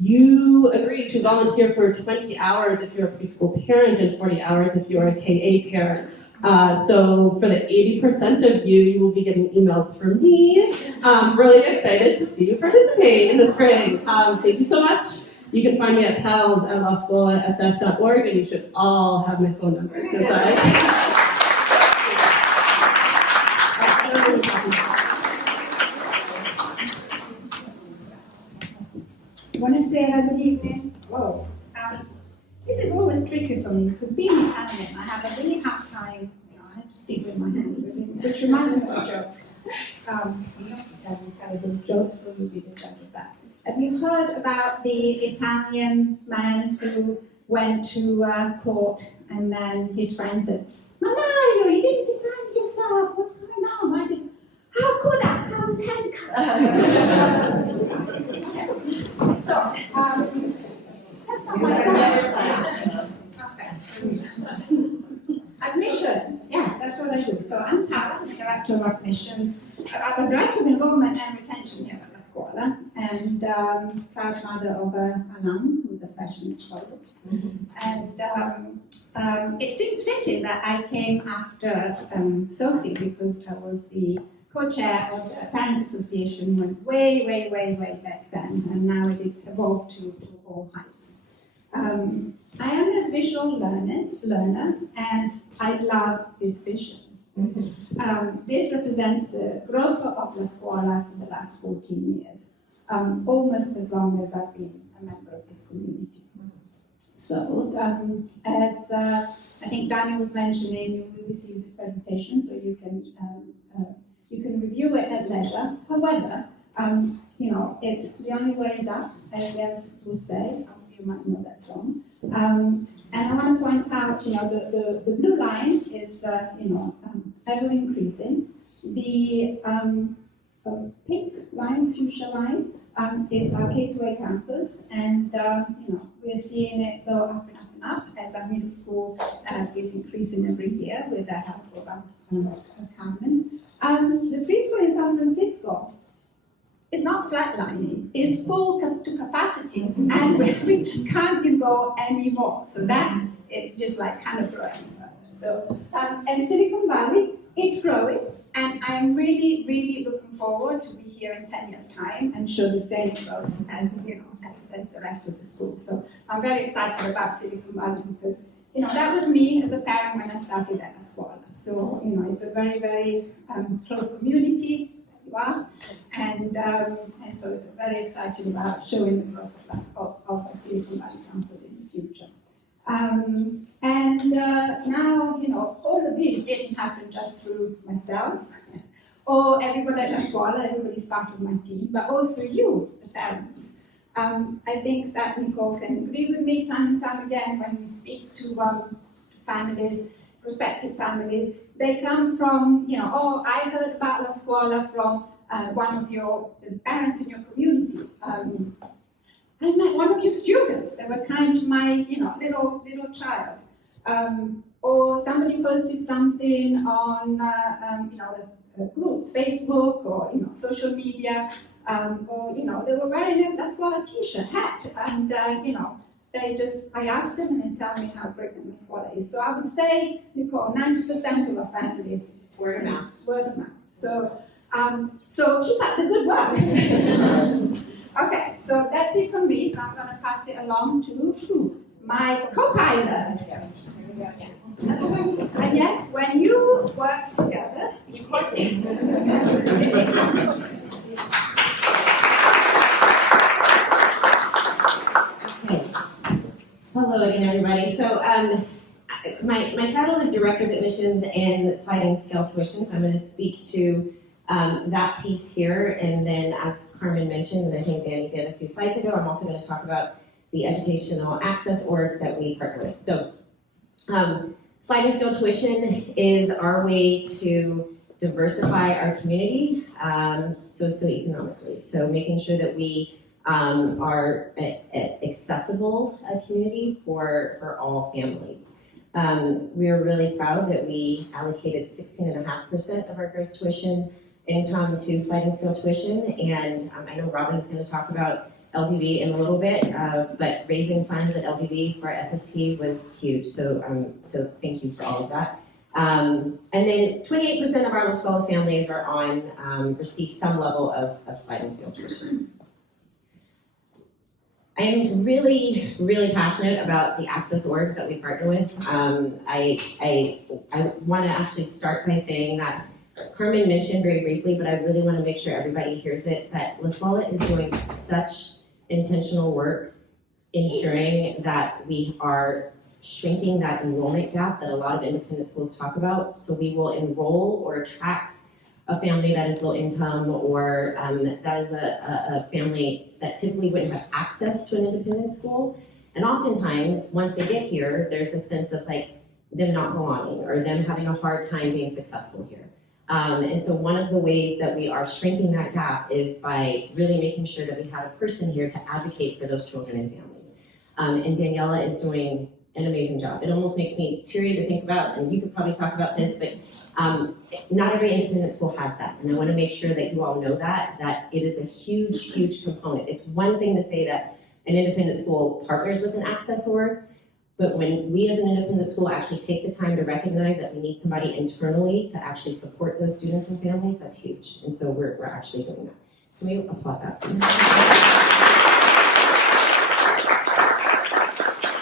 you agreed to volunteer for 20 hours if you're a preschool parent and 40 hours if you're a KA parent. So for the 80% of you, you will be getting emails from me. I'm really excited to see you participate in the spring. Thank you so much. You can find me at pals@lascuolasf.org, and you should all have my phone number. Buonasera, good evening. Whoa. This is always tricky for me because being Italian, I have a really hard time, I have to speak with my hands, which reminds me of a joke. Italian joke, so you'll be the judge of that. Have you heard about the Italian man who went to court and then his friend said, Mario, you didn't defend yourself, what's going on? how could I? I was handcuffed. So, that's not my side. Admissions, yes, that's what I do. So I'm Tara, the Director of Admissions. I'm the Director of Enrollment and Retention here at La Scuola, and proud mother of Anam, who's a freshman at college. And it seems fitting that I came after Sophie, because I was the co-chair of the Parents Association, went way back then, and now it is evolved to all heights. I am a visual learner, and I love this vision. This represents the growth of La Scuola for the last 14 years, almost as long as I've been a member of this community. So, as I think Daniel was mentioning, you will receive this presentation, so you can review it at leisure. However, you know, it's the only way is up, as Jens would say. Some of you might know that song. And I want to point out, you know, the blue line is, you know, ever increasing. The pink line, fuchsia line, is our K-2A campus, and you know, we're seeing it go up and up and up as our middle school is increasing every year with the help of Carmen. The preschool in San Francisco is not flatlining, it's full to capacity, and we just can't go anymore. So that is just like kind of growing further. So, and Silicon Valley, it's growing, and I'm really looking forward to be here in 10 years' time and show the same growth as, you know, as the rest of the school. So I'm very excited about Silicon Valley because, you know, that was me as a parent when I started at La Scuola. So, you know, it's a very close community. And so it's very exciting about showing the growth of Silicon Valley campus in the future. Now, you know, all of this didn't happen just through myself or everybody at La Scuola, everybody's part of my team, but also you, the parents. I think that Nicole can agree with me time and time again when we speak to families, prospective families. They come from, you know, oh, I heard about La Scuola from one of your parents in your community. I met one of your students. They were kind to my, you know, little child. Or somebody posted something on, you know, groups, Facebook, or, you know, social media, or, you know, they were wearing a La Scuola t-shirt, hat, and, you know, I asked them and they tell me how great La Scuola is. So I would say, Nicole, 90% of our families, Word of mouth. Word of mouth. So keep up the good work. Okay, so that's it from me. So I'm going to pass it along to my co-pilot. And yes, when you work together, you coordinate. Hello again, everybody. So my title is Director of Admissions and Sliding Scale Tuition, so I'm going to speak to that piece here, and then as Carmen mentioned, and I think Danny did a few slides ago, I'm also going to talk about the educational access orgs that we partner with. So sliding scale tuition is our way to diversify our community socioeconomically. So making sure that we are an accessible community for all families. We are really proud that we allocated 16.5% of our gross tuition income to sliding scale tuition, and I know Robin's going to talk about LDV in a little bit, but raising funds at LDV for our SST was huge, so thank you for all of that. And then 28% of our La Scuola families are on, receive some level of sliding scale tuition. I am really passionate about the access orgs that we partner with. I want to actually start by saying that Carmen mentioned very briefly, but I really want to make sure everybody hears it, that La Scuola is doing such intentional work ensuring that we are shrinking that enrollment gap that a lot of independent schools talk about. So we will enroll or attract a family that is low income, or that is a family that typically wouldn't have access to an independent school. And oftentimes, once they get here, there's a sense of like them not belonging or them having a hard time being successful here. And so one of the ways that we are shrinking that gap is by really making sure that we have a person here to advocate for those children and families. And Daniela is doing an amazing job. It almost makes me teary to think about, and you could probably talk about this, but not every independent school has that. And I want to make sure that you all know that it is a huge, huge component. It's one thing to say that an independent school partners with an access org, but when we as an independent school actually take the time to recognize that we need somebody internally to actually support those students and families, that's huge. And so we're actually doing that. Can we applaud that, please?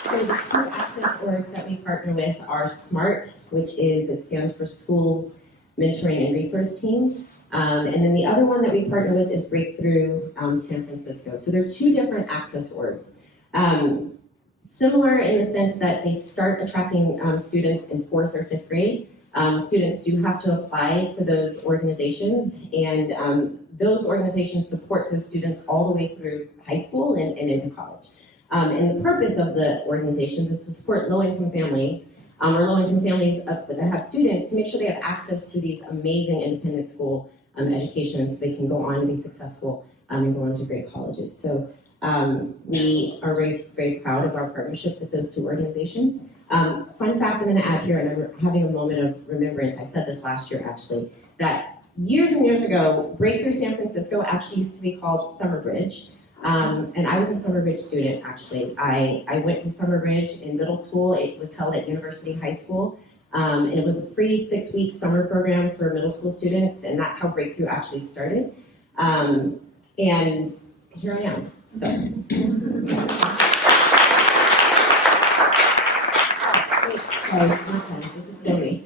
So the two access orgs that we partner with are SMART, which it stands for Schools Mentoring and Resource Team. And then the other one that we partner with is Breakthrough San Francisco. So they're two different access orgs. Similar in the sense that they start attracting students in 4th or 5th grade. Students do have to apply to those organizations, and those organizations support those students all the way through high school and into college. And the purpose of the organizations is to support low-income families or low-income families that have students to make sure they have access to these amazing independent school educations so they can go on and be successful and go on to great colleges. So we are very, very proud of our partnership with those two organizations. Fun fact I'm going to add here, and I'm having a moment of remembrance. I said this last year actually, that years and years ago, Breakthrough San Francisco actually used to be called Summerbridge. And I was a Summerbridge student, actually. I went to Summerbridge in middle school. It was held at University High School. And it was a free 6-week summer program for middle school students, and that's how Breakthrough actually started. And here I am. So. This is still me.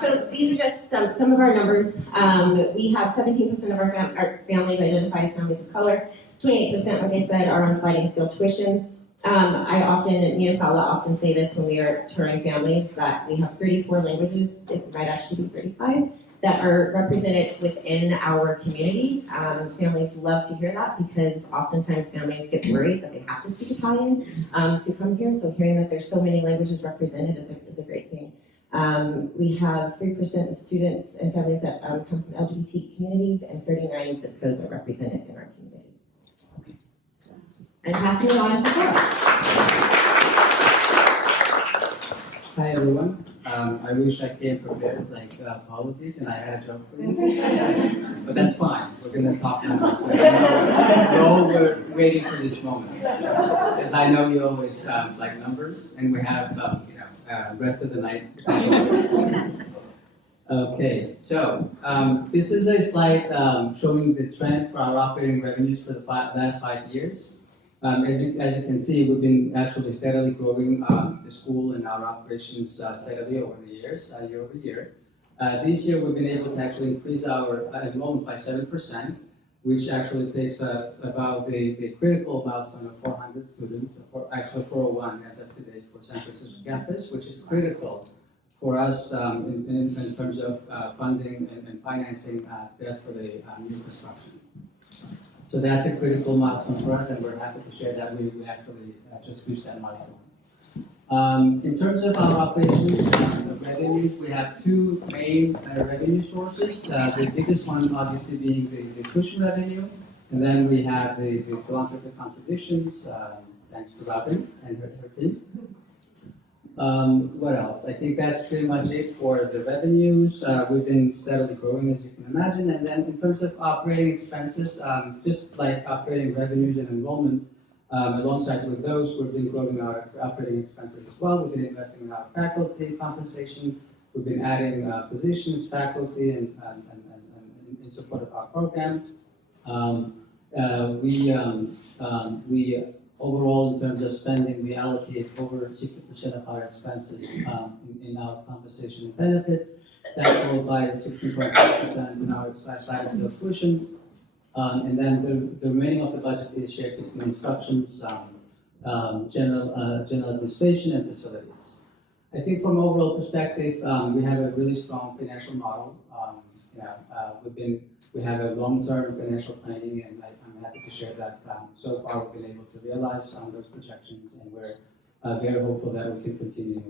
So these are just some of our numbers. We have 17% of our families identify as families of color. 28%, like I said, are on sliding scale tuition. Me and Paula often say this when we are touring families, that we have 34 languages, it might actually be 35, that are represented within our community. Families love to hear that because oftentimes families get worried that they have to speak Italian to come here. So hearing that there's so many languages represented is a great thing. We have 3% of students and families that come from LGBT communities, and 39 zip codes are represented in our community. And passing it on to Sarah. Hi everyone. I wish I came prepared like politics and I had a joke for you. But that's fine. We're going to talk now. We all were waiting for this moment. As I know you always like numbers, and we have rest of the night. Okay, so this is a slide showing the trend for our operating revenues for the last 5 years. As you can see, we've been actually steadily growing the school and our operations steadily over the years, year over year. This year, we've been able to actually increase our enrollment by 7%, which actually takes us about the critical milestone of 400 students, actually 401 as of today for San Francisco campus, which is critical for us in terms of funding and financing debt for the new construction. So that's a critical milestone for us, and we're happy to share that we actually just reached that milestone. In terms of our operations, the revenues, we have two main revenue sources. The biggest one obviously being the tuition revenue, and then we have the philanthropic contributions, thanks to Robin and her team. What else? I think that's pretty much it for the revenues. We've been steadily growing, as you can imagine. And then in terms of operating expenses, just like operating revenues and enrollment, alongside with those, we've been growing our operating expenses as well. We've been investing in our faculty compensation. We've been adding positions, faculty, and in support of our program. Overall, in terms of spending, we allocate over 60% of our expenses in our compensation and benefits. That's followed by 16.5% in our sliding scale tuition. And then the remaining of the budget is shared between instructions, general administration, and facilities. I think from overall perspective, we have a really strong financial model. We have a long-term financial planning, and I'm happy to share that so far we've been able to realize some of those projections, and we're very hopeful that we can continue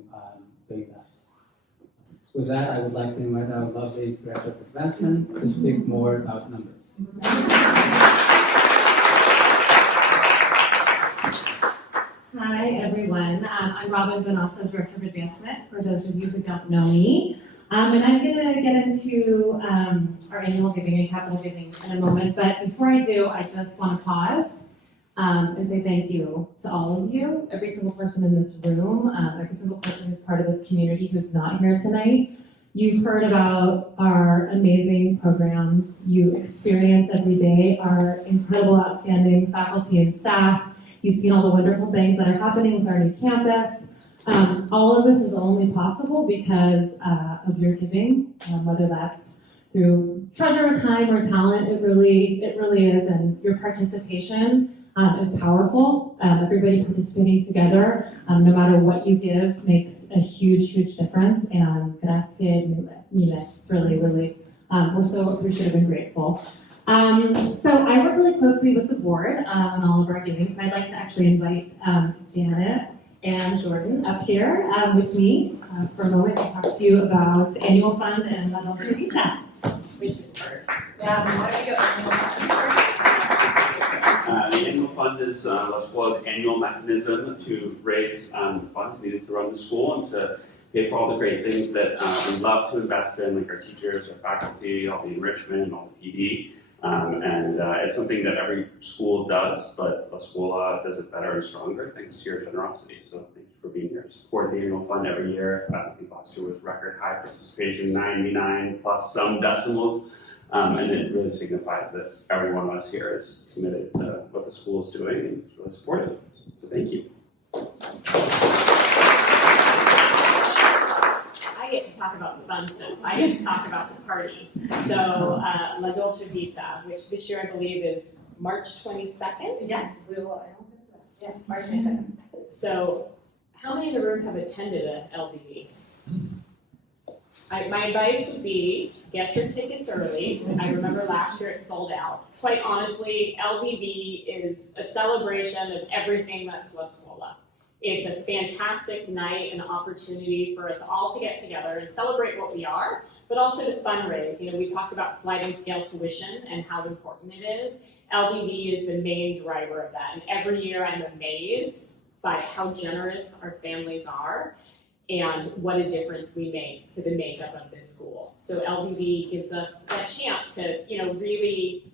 doing that. with that, I would like to invite our lovely Director of Advancement to speak more about numbers. Hi, everyone. I'm Robin Bonasso, Director of Advancement, for those of you who don't know me. And I'm going to get into our annual giving and capital giving in a moment. But before I do, I just want to pause and say thank you to all of you, every single person in this room, every single person who's part of this community who's not here tonight. You've heard about our amazing programs. You experience every day our incredible, outstanding faculty and staff. You've seen all the wonderful things that are happening with our new campus. All of this is only possible because of your giving, whether that's through treasure, time, or talent. It really is, and your participation is powerful. Everybody participating together, no matter what you give, makes a huge, huge difference. And grazie mille. It's really, we're so appreciative and grateful. So I work really closely with the board on all of our giving, so I'd like to actually invite Janet and Jordan up here with me for a moment to talk to you about annual fund and La Dolce Vita. Which is first. Yeah, why don't you go annual fund first? The annual fund is La Scuola's annual mechanism to raise funds needed to run the school and to pay for all the great things that we love to invest in, like our teachers, our faculty, all the enrichment, all the PD. It's something that every school does, but La Scuola does it better and stronger thanks to your generosity. So thank you for being here to support the annual fund every year. I think last year was record high participation, 99 plus some decimals. And it really signifies that every one of us here is committed to what the school is doing and is really supportive. So thank you. I get to talk about the fun stuff. I get to talk about the party. So La Dolce Vita, which this year I believe is March 22nd? Yes, we will. I don't think so. Yeah, March 22nd. So how many in the room have attended an LDV? My advice would be get your tickets early. I remember last year it sold out. Quite honestly, LDV is a celebration of everything that's La Scuola. It's a fantastic night and opportunity for us all to get together and celebrate what we are, but also to fundraise. You know, we talked about sliding scale tuition and how important it is. LDV is the main driver of that. And every year I'm amazed by how generous our families are and what a difference we make to the makeup of this school. So LDV gives us that chance to, really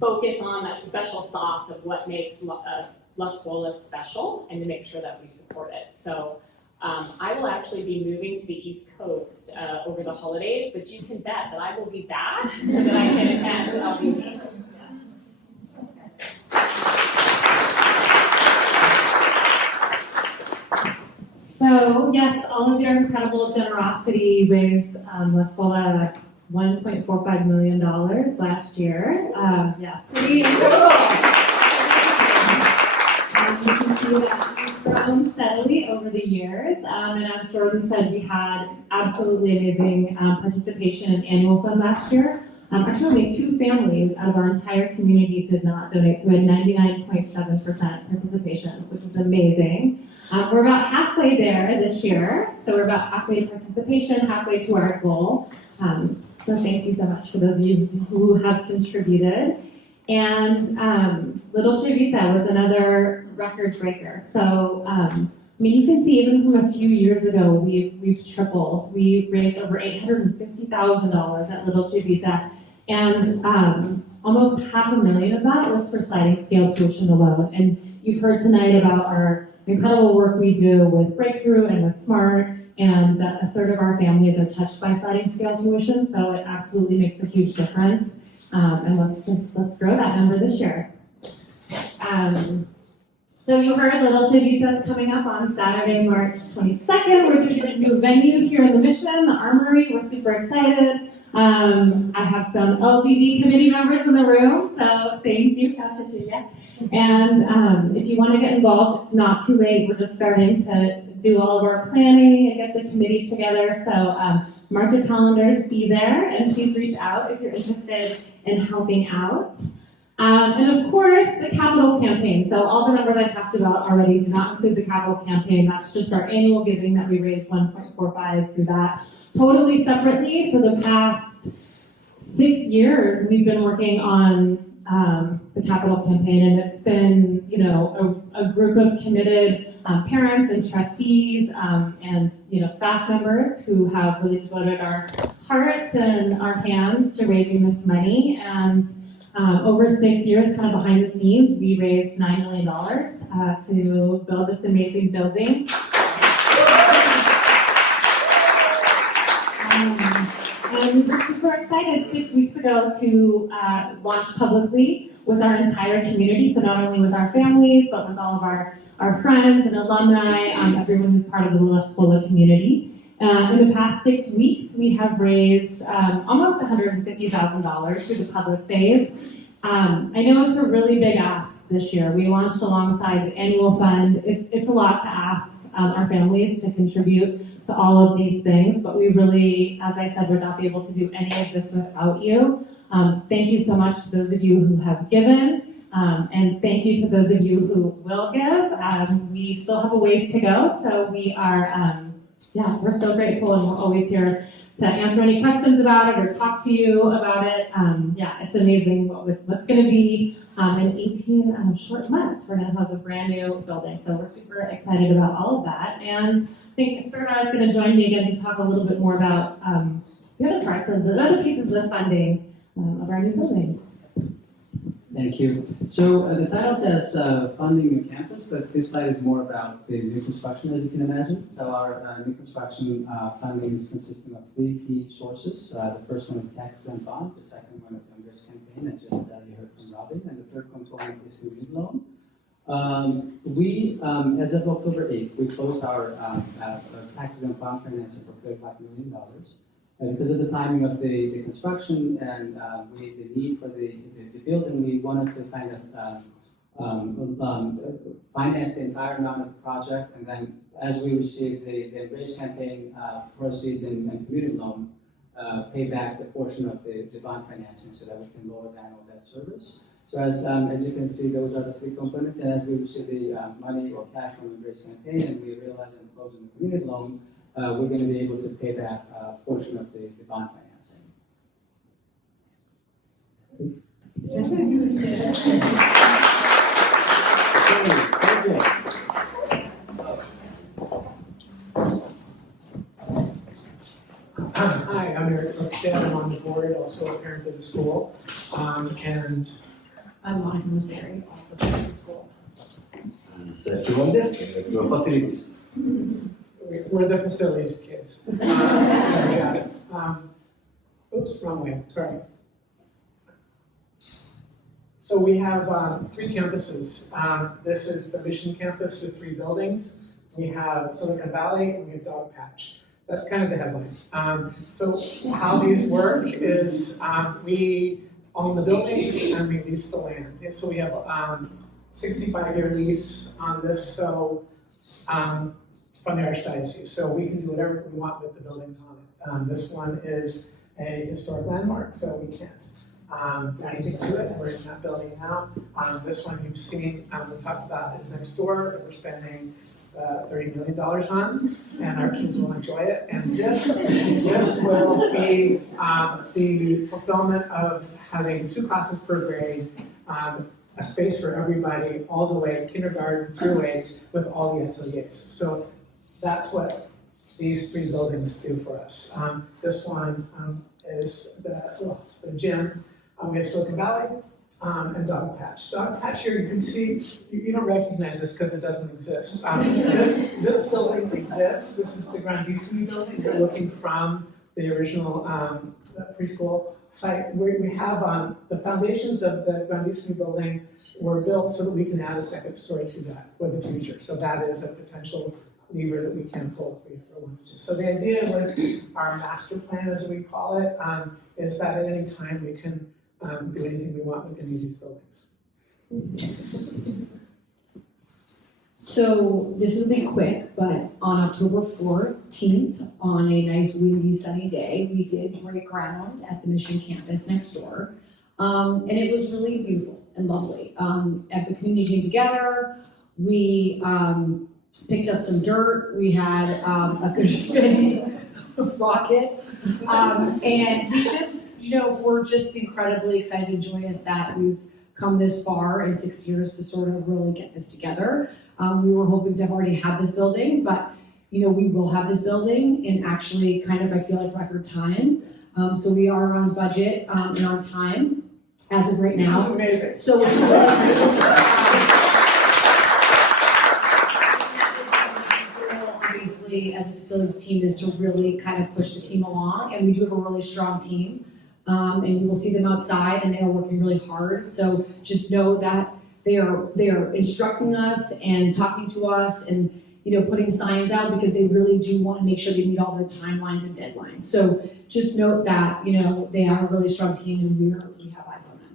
focus on that special sauce of what makes La Scuola special and to make sure that we support it. So I will actually be moving to the East Coast over the holidays, but you can bet that I will be back so that I can attend LDV. So yes, all of your incredible generosity raised La Scuola $1.45 million last year. Pretty incredible. You can see that we've grown steadily over the years. And as Jordan said, we had absolutely amazing participation in annual fund last year. Actually, only 2 families out of our entire community did not donate, so we had 99.7% participation, which is amazing. We're about halfway there this year, so we're about halfway to participation, halfway to our goal. So thank you so much for those of you who have contributed. And Little Chivita was another record breaker. So, you can see even from a few years ago, we've tripled. We raised over $850,000 at Little Chivita, and almost $500,000 of that was for sliding scale tuition alone. And you've heard tonight about our incredible work we do with Breakthrough and with SMART, and that a third of our families are touched by sliding scale tuition, so it absolutely makes a huge difference. And let's grow that number this year. So you heard Little Chivita is coming up on Saturday, March 22nd. We're doing a new venue here in the Mission, the Armory. We're super excited. I have some LDV committee members in the room, so thank you, Cha-Cha Chia. And if you want to get involved, it's not too late. We're just starting to do all of our planning and get the committee together. So mark your calendars, be there, and please reach out if you're interested in helping out. And of course, the capital campaign. So all the numbers I talked about already do not include the capital campaign. That's just our annual giving that we raised 1.45 through that. Totally separately, for the past 6 years, we've been working on the capital campaign, and it's been, you know, a group of committed parents and trustees and, you know, staff members who have really devoted our hearts and our hands to raising this money. And over 6 years, kind of behind the scenes, we raised $9 million to build this amazing building. And we're super excited 6 weeks ago to launch publicly with our entire community, so not only with our families, but with all of our friends and alumni, everyone who's part of the La Scuola community. In the past 6 weeks, we have raised almost $150,000 through the public phase. I know it's a really big ask this year. We launched alongside the annual fund. It's a lot to ask our families to contribute to all of these things, but we really, as I said, would not be able to do any of this without you. Thank you so much to those of you who have given, and thank you to those of you who will give. We still have a ways to go, so we are, we're so grateful, and we're always here to answer any questions about it or talk to you about it. It's amazing what's going to be in 18 short months. We're going to have a brand new building, so we're super excited about all of that. And I think Scuola is going to join me again to talk a little bit more about the other parts of the other pieces of funding of our new building. Thank you. So the title says funding new campus, but this slide is more about the new construction, as you can imagine. So our new construction funding is consisting of 3 key sources. The first one is tax-exempt bond, the second one is the Embrace campaign, that just you heard from Robin, and the third component is community loan. As of October 8th, we closed our tax-exempt bond financing for $35 million. Because of the timing of the construction and the need for the building, we wanted to kind of finance the entire amount of the project, and then as we receive the Embrace campaign proceeds and community loan, pay back the portion of the bond financing so that we can lower down on debt service. So as you can see, those are the 3 components, and as we receive the money or cash from the Embrace campaign and we realize in closing the community loan, we're going to be able to pay that portion of the bond financing. Hi, I'm Eric Brookstead. I'm on the board, also a parent of the school. And I'm Monica Musari, also parent of the school. And Sergio Mondes, Director of Facilities. We're the facilities kids. Oops, wrong way, sorry. So we have 3 campuses. This is the Mission campus with 3 buildings. We have Silicon Valley and we have Dog Patch. That's kind of the headline. So how these work is we own the buildings and we lease the land. And so we have 65-year lease on this. So from the Archdiocese. So we can do whatever we want with the buildings on it. This one is a historic landmark, so we can't do anything to it. We're in that building now. This one you've seen, we talked about, is next door, that we're spending $30 million on, and our kids will enjoy it. And this will be the fulfillment of having 2 classes per grade, a space for everybody, all the way kindergarten through 8, with all the SOEs. So that's what these 3 buildings do for us. This one is the gym. We have Silicon Valley and Dog Patch. Dog Patch here, you can see, you don't recognize this because it doesn't exist. This building exists. This is the Grandissimi building. You're looking from the original preschool site. We have the foundations of the Grandissimi building were built so that we can add a 2nd story to that for the future. So that is a potential lever that we can pull if we ever want to. So the idea with our master plan, as we call it, is that at any time we can do anything we want with any of these buildings. So this will be quick, but on October 14th, on a nice windy sunny day, we did break ground at the Mission campus next door. And it was really beautiful. and lovely. And the community came together. We picked up some dirt. We had a confetti rocket. And we just, we're just incredibly excited and joyous that we've come this far in 6 years to sort of really get this together. We were hoping to have already had this building, but we will have this building in actually kind of, I feel like, record time. So we are on budget and on time as of right now. This is amazing. So which is really obviously, as a facilities team, is to really kind of push the team along, and we do have a really strong team. And you will see them outside, and they are working really hard. So just know that they are instructing us and talking to us and putting signs out because they really do want to make sure they meet all their timelines and deadlines. So just note that they are a really strong team, and we have eyes on them.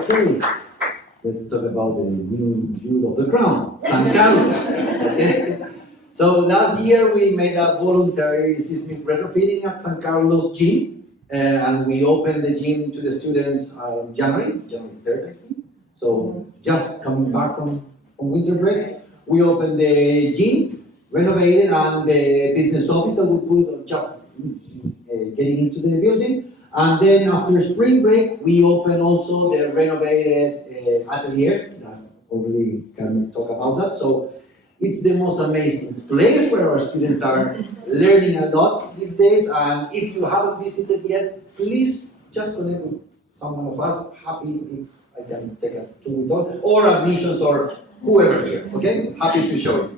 Okay, let's talk about the new jewel of the crown, San Carlos. Okay. So last year we made a voluntary seismic retrofitting at San Carlos gym, and we opened the gym to the students January 3rd, I think. So just coming back from winter break, we opened the gym, renovated, and the business office that we put just getting into the building. And then after spring break, we opened also the renovated ateliers that already can talk about that. So it's the most amazing place where our students are learning a lot these days. And if you haven't visited yet, please just connect with someone of us. Happy if I can take a tour with us, or admissions, or whoever here. Okay, happy to show you.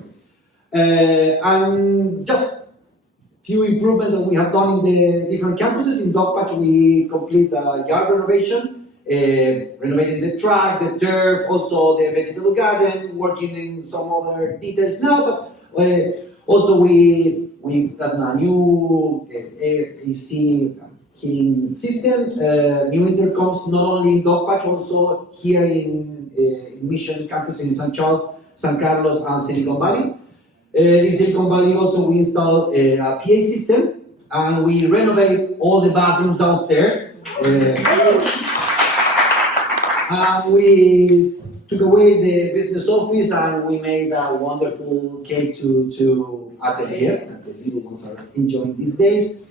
And just few improvements that we have done in the different campuses. In Dogpatch, we complete a yard renovation, renovating the track, the turf, also the vegetable garden, working in some other details now, but also we've got a new AC heating system, new intercoms, not only in Dogpatch, also here in Mission campus in San Charles, San Carlos, and Silicon Valley. In Silicon Valley also we installed a PA system, and we renovate all the bathrooms downstairs. And we took away the business office, and we made a wonderful K2 atelier that the little ones are enjoying these days.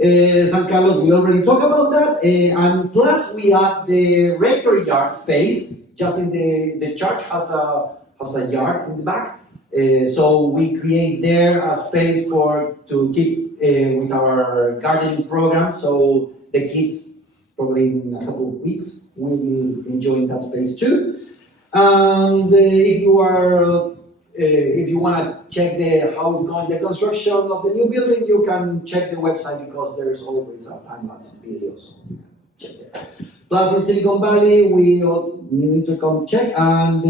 San Carlos, we already talked about that, and plus we add the rectory yard space. Just in the church has a yard in the back. So we create there a space to keep with our gardening program. So the kids, probably in a couple of weeks, will be enjoying that space too. And if you want to check how it's going, the construction of the new building, you can check the website because there's always a time-lapse video, so you can check there. Plus in Silicon Valley, we new intercom check, and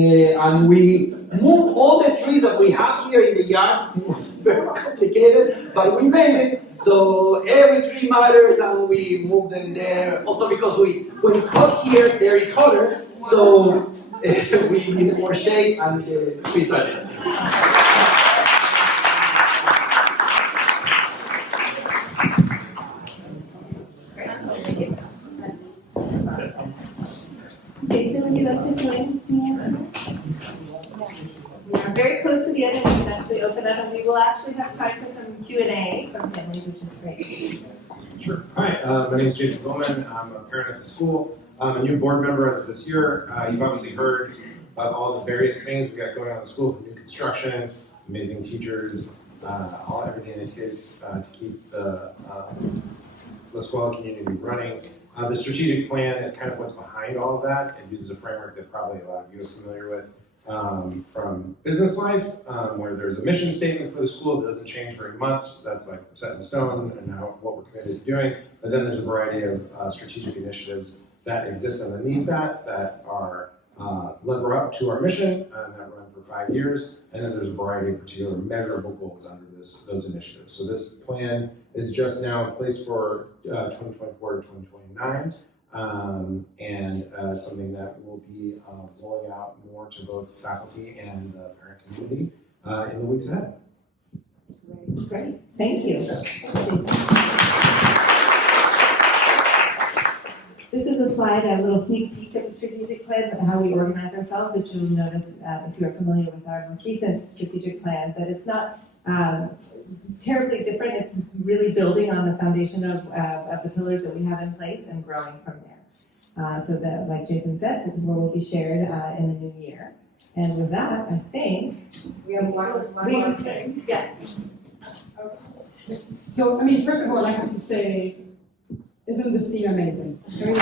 we move all the trees that we have here in the yard. It was very complicated, but we made it. So every tree matters, and we move them there. Also because when it's hot here, there is hotter. So we need more shade, and the trees are there. Okay, so would you like to join me? Yes. We are very close to the end, and we can actually open up, and we will actually have time for some Q&A from families, which is great. Sure. Hi, my name is Jason Bowman. I'm a parent at the school. I'm a new board member as of this year. You've obviously heard about all the various things we got going on in the school, from new construction, amazing teachers, everything it takes to keep the Scuola community running. The strategic plan is kind of what's behind all of that. It uses a framework that probably a lot of you are familiar with from business life, where there's a mission statement for the school that doesn't change very much. That's like set in stone and what we're committed to doing. But then there's a variety of strategic initiatives that exist underneath that are lever up to our mission and that run for 5 years. And then there's a variety of particular measurable goals under those initiatives. So this plan is just now in place for 2024 to 2029. And it's something that will be rolling out more to both faculty and the parent community in the weeks ahead. Great, thank you. This is a slide, a little sneak peek of the strategic plan, but how we organize ourselves, which you'll notice if you're familiar with our most recent strategic plan, that it's not terribly different. It's really building on the foundation of the pillars that we have in place and growing from there. So that, like Jason said, more will be shared in the new year. And with that, I think we have one more thing. Yes. So, I mean, first of all, I have to say, isn't this team amazing? I mean,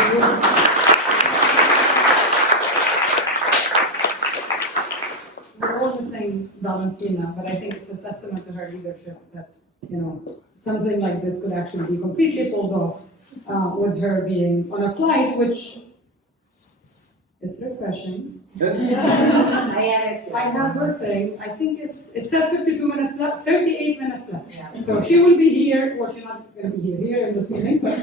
we're all missing Valentina, but I think it's a testament to her leadership that, you know, something like this could actually be completely pulled off with her being on a flight, which is refreshing. I have her thing. I think it says 52 minutes left, 38 minutes left. Yeah. So she will be here, well, she's not going to be here in this meeting, but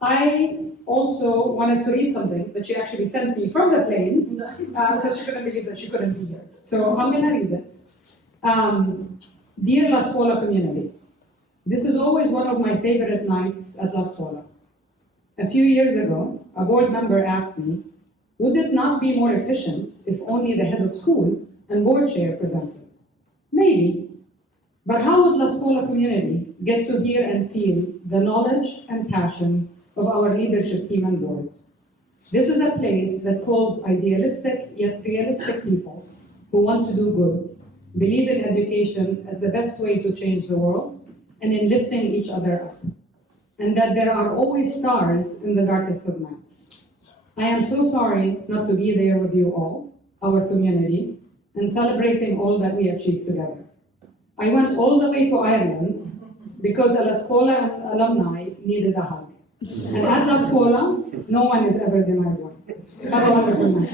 I also wanted to read something that she actually sent me from the plane because she couldn't believe that she couldn't be here. So I'm going to read it. Dear La Scuola community, this is always one of my favorite nights at La Scuola. A few years ago, a board member asked me, would it not be more efficient if only the head of school and board chair presented? Maybe, but how would La Scuola community get to hear and feel the knowledge and passion of our leadership team and board? This is a place that calls idealistic yet realistic people who want to do good, believe in education as the best way to change the world, and in lifting each other up, and that there are always stars in the darkest of nights. I am so sorry not to be there with you all, our community, and celebrating all that we achieved together. I went all the way to Ireland because a La Scuola alumni needed a hug. And at La Scuola, no one is ever denied one. Have a wonderful night.